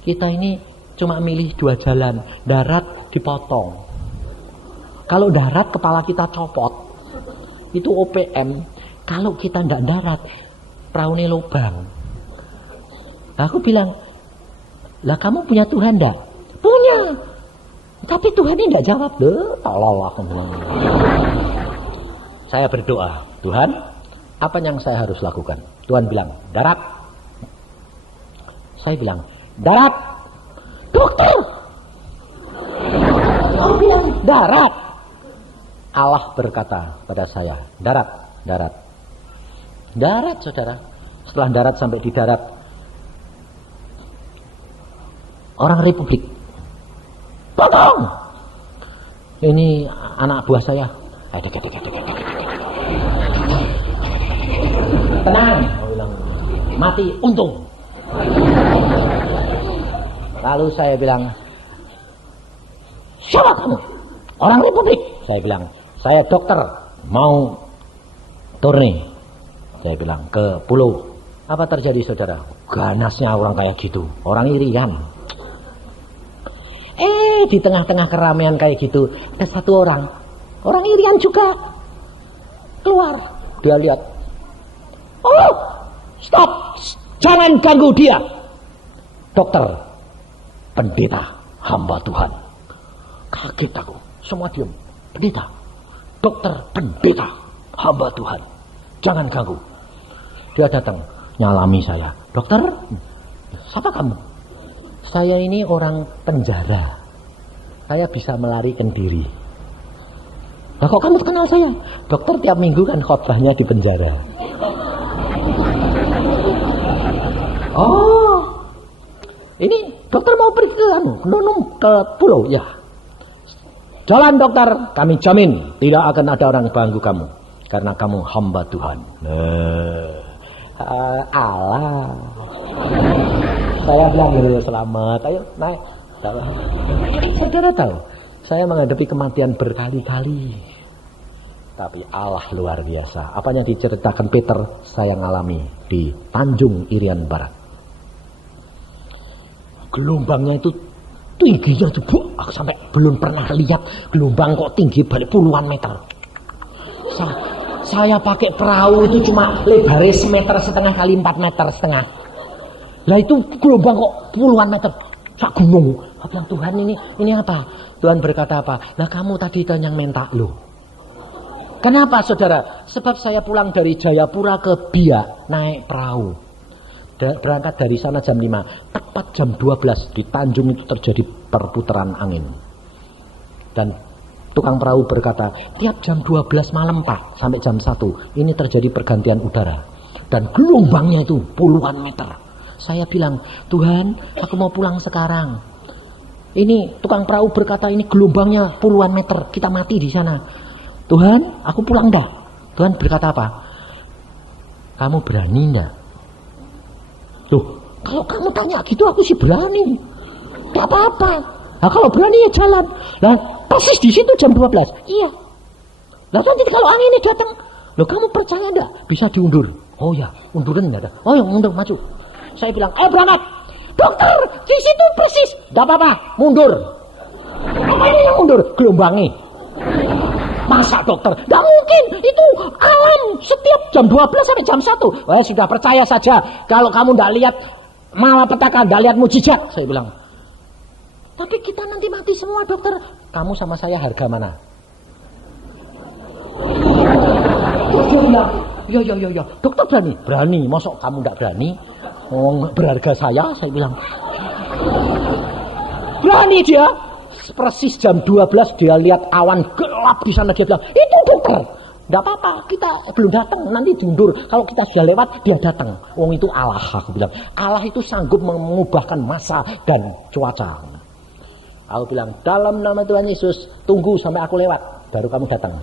kita ini cuma milih 2 jalan, darat dipotong. Kalau darat kepala kita copot, itu OPM. Kalau kita tidak darat, perahu ini lubang. Aku bilang, lah kamu punya Tuhan enggak? Punya. Tapi Tuhan ini tidak jawab. Tolol aku bilang. Saya berdoa, Tuhan, apa yang saya harus lakukan? Tuhan bilang, darat. Saya bilang, darat. Dokter. Aku bilang, darat. Allah berkata pada saya, darat, darat. Darat, saudara. Setelah darat sampai di darat, orang Republik Tolong! Ini anak buah saya. Tenang, aku bilang, mati untung. Lalu saya bilang, siapa kamu? Orang Republik. Saya bilang, saya dokter, mau turne. Saya bilang, ke pulau. Apa terjadi saudara? Ganasnya orang kayak gitu, orang irian. Di tengah-tengah keramaian kayak gitu, ada satu orang irian juga keluar. Dia lihat, oh, stop, jangan ganggu dia. Dokter, pendeta, hamba Tuhan. Kaget aku, semua diam. Pendeta, dokter, pendeta, hamba Tuhan, jangan ganggu. Dia datang, nyalami saya. Dokter, siapa kamu? Saya ini orang penjara. Saya bisa melarikan diri. Nah, kok kamu kenal saya? Dokter tiap minggu kan khotbahnya di penjara. Oh, ini dokter mau pergi ke ke pulau ya. Jalan dokter, kami jamin tidak akan ada orang ganggu kamu karena kamu hamba Tuhan. Allah. Saya bilang selamat, ayo naik. Saudara tahu, saya menghadapi kematian berkali-kali. Tapi Allah luar biasa. Apa yang diceritakan Peter, saya ngalami di Tanjung Irian Barat. Gelombangnya itu tingginya juga, aku sampai belum pernah lihat gelombang kok tinggi balik puluhan meter. Saya pakai perahu itu cuma lebarnya 1,5 meter kali 4,5 meter. Lah itu gelombang kok puluhan meter. Saya gunung. Aku bilang, Tuhan ini apa? Tuhan berkata apa? Lah kamu tadi itu yang minta lo. Kenapa saudara? Sebab saya pulang dari Jayapura ke Biak naik perahu. Berangkat dari sana jam 5. Tepat jam 12 di Tanjung itu terjadi perputaran angin. Dan tukang perahu berkata, tiap jam 12 malam Pak sampai jam 1 ini terjadi pergantian udara. Dan gelombangnya itu puluhan meter. Saya bilang, Tuhan, aku mau pulang sekarang. Ini tukang perahu berkata, ini gelombangnya puluhan meter, kita mati di sana. Tuhan, aku pulang dah. Tuhan berkata apa? Kamu berani enggak? Loh, kalau kamu tanya gitu aku sih berani. Gak apa-apa. Nah, kalau berani ya jalan. Nah, persis di situ jam 12. Iya. Nah, nanti kalau angin ini datang, loh kamu percaya enggak? Bisa diundur. Oh ya, unduran enggak ada. Oh ya, mundur maju. Saya bilang, berangkat. Dokter, di situ persis. Enggak apa-apa, mundur. Apanya yang mundur? Gelombangnya. Masa dokter? Enggak mungkin. Itu alam setiap jam 12 sampai jam 1. Wah, sudah percaya saja. Kalau kamu enggak lihat malapetaka, enggak lihat mujizat, saya bilang. Tapi kita nanti mati semua dokter. Kamu sama saya harga mana? Dia bilang, ya. Dokter berani? Berani. Masa kamu enggak berani? Oh, berharga saya bilang. Berani dia. Persis jam 12 dia lihat awan gelap di sana, dia bilang, itu dokter. Enggak apa-apa, kita belum datang, nanti diundur. Kalau kita sudah lewat, dia datang. Wong itu Allah, aku bilang. Allah itu sanggup mengubahkan masa dan cuaca. Aku bilang, dalam nama Tuhan Yesus, tunggu sampai aku lewat, baru kamu datang.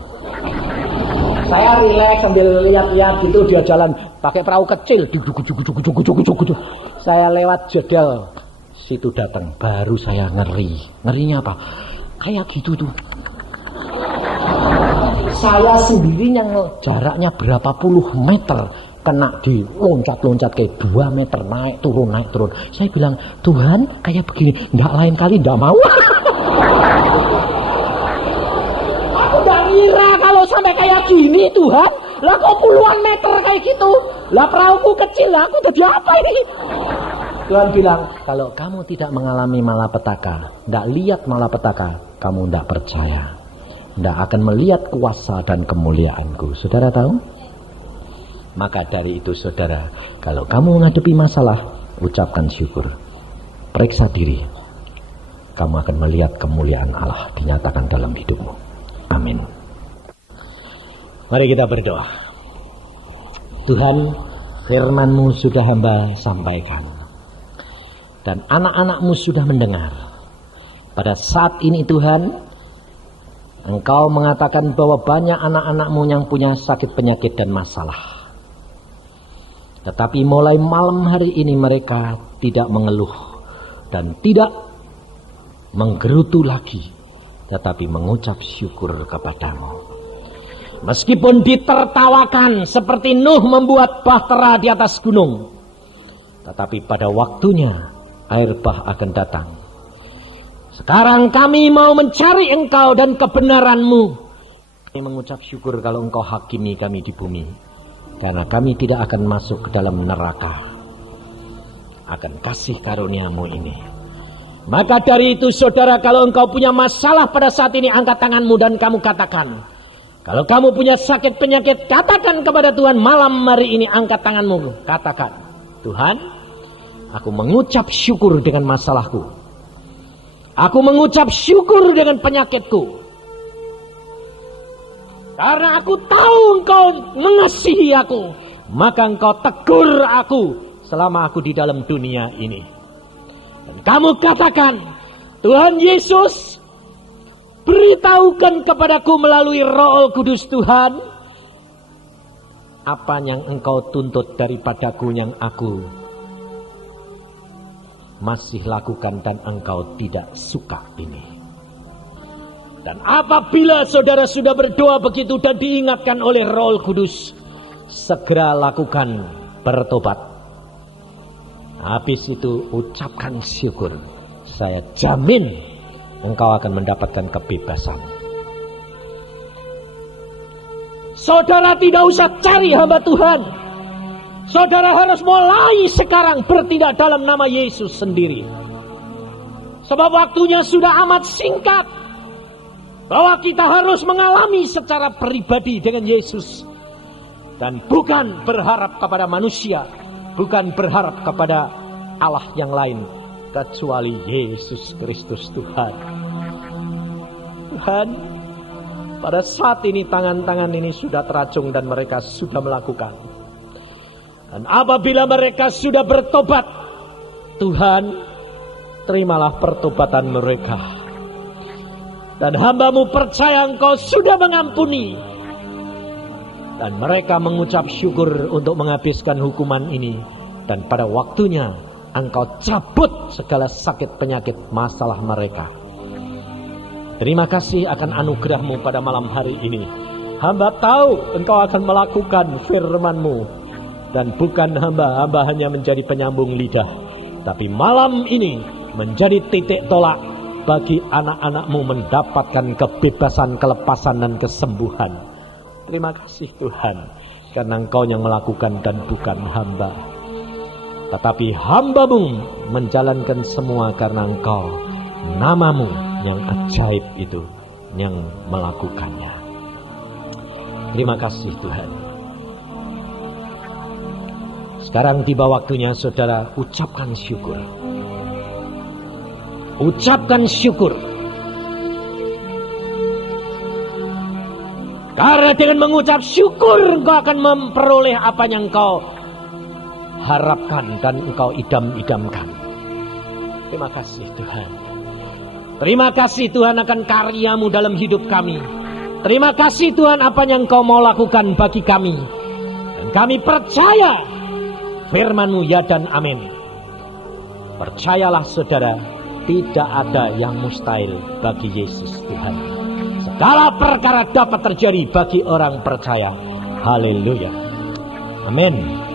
Saya rileks sambil lihat-lihat gitu, dia jalan pakai perahu kecil. Saya lewat jedel, situ datang, baru saya ngeri. Ngerinya apa? Kayak gitu tuh. Saya sendiri yang jaraknya berapa puluh meter kena di loncat-loncat kayak 2 meter, naik turun. Saya bilang, Tuhan kayak begini, enggak lain kali enggak mau. Aku enggak ngira kalau sampai kayak gini Tuhan. Lah kok puluhan meter kayak gitu. Lah perahuku kecil, lah aku jadi apa ini? Tuhan bilang, kalau kamu tidak mengalami malapetaka, enggak lihat malapetaka, kamu enggak percaya. Enggak akan melihat kuasa dan kemuliaanku. Saudara tahu? Maka dari itu saudara, kalau kamu menghadapi masalah, ucapkan syukur. Periksa diri. Kamu akan melihat kemuliaan Allah dinyatakan dalam hidupmu. Amin. Mari kita berdoa. Tuhan, firman-Mu sudah hamba sampaikan. Dan anak-anak-Mu sudah mendengar. Pada saat ini Tuhan, Engkau mengatakan bahwa banyak anak-anak-Mu yang punya sakit penyakit dan masalah. Tetapi mulai malam hari ini mereka tidak mengeluh dan tidak menggerutu lagi, tetapi mengucap syukur kepadamu. Meskipun ditertawakan seperti Nuh membuat bahtera di atas gunung, tetapi pada waktunya air bah akan datang. Sekarang kami mau mencari Engkau dan kebenaran-Mu. Kami mengucap syukur kalau Engkau hakimi kami di bumi, karena kami tidak akan masuk ke dalam neraka. Akan kasih karunia-Mu ini. Maka dari itu saudara, kalau engkau punya masalah pada saat ini, angkat tanganmu dan kamu katakan. Kalau kamu punya sakit penyakit, katakan kepada Tuhan malam hari ini, angkat tanganmu, katakan, Tuhan, aku mengucap syukur dengan masalahku. Aku mengucap syukur dengan penyakitku. Karena aku tahu Engkau mengasihi aku, maka Engkau tegur aku selama aku di dalam dunia ini. Dan kamu katakan, Tuhan Yesus, beritahukan kepadaku melalui Roh Kudus Tuhan, apa yang Engkau tuntut daripadaku yang aku masih lakukan dan Engkau tidak suka ini. Dan apabila saudara sudah berdoa begitu dan diingatkan oleh Roh Kudus, segera lakukan bertobat. Habis itu ucapkan syukur. Saya jamin engkau akan mendapatkan kebebasan. Saudara tidak usah cari hamba Tuhan. Saudara harus mulai sekarang bertindak dalam nama Yesus sendiri. Sebab waktunya sudah amat singkat. Bahwa kita harus mengalami secara pribadi dengan Yesus. Dan bukan berharap kepada manusia. Bukan berharap kepada Allah yang lain. Kecuali Yesus Kristus Tuhan. Tuhan, pada saat ini tangan-tangan ini sudah teracung dan mereka sudah melakukan. Dan apabila mereka sudah bertobat, Tuhan, terimalah pertobatan mereka. Dan hamba-Mu percaya Engkau sudah mengampuni. Dan mereka mengucap syukur untuk menghabiskan hukuman ini. Dan pada waktunya Engkau cabut segala sakit penyakit masalah mereka. Terima kasih akan anugerah-Mu pada malam hari ini. Hamba tahu Engkau akan melakukan firman-Mu. Dan bukan hamba hanya menjadi penyambung lidah. Tapi malam ini menjadi titik tolak bagi anak-anak-Mu mendapatkan kebebasan, kelepasan dan kesembuhan. Terima kasih Tuhan, karena Engkau yang melakukan dan bukan hamba. Tetapi hamba-Mu menjalankan semua karena Engkau, nama-Mu yang ajaib itu yang melakukannya. Terima kasih Tuhan. Sekarang tiba waktunya saudara ucapkan syukur. Ucapkan syukur. Karena dengan mengucap syukur engkau akan memperoleh apa yang engkau harapkan dan engkau idam-idamkan. Terima kasih Tuhan. Terima kasih Tuhan akan karya-Mu dalam hidup kami. Terima kasih Tuhan apa yang Engkau mau lakukan bagi kami. Dan kami percaya firman-Mu ya dan amin. Percayalah saudara, tidak ada yang mustahil bagi Yesus Tuhan. Segala perkara dapat terjadi bagi orang percaya. Haleluya. Amin.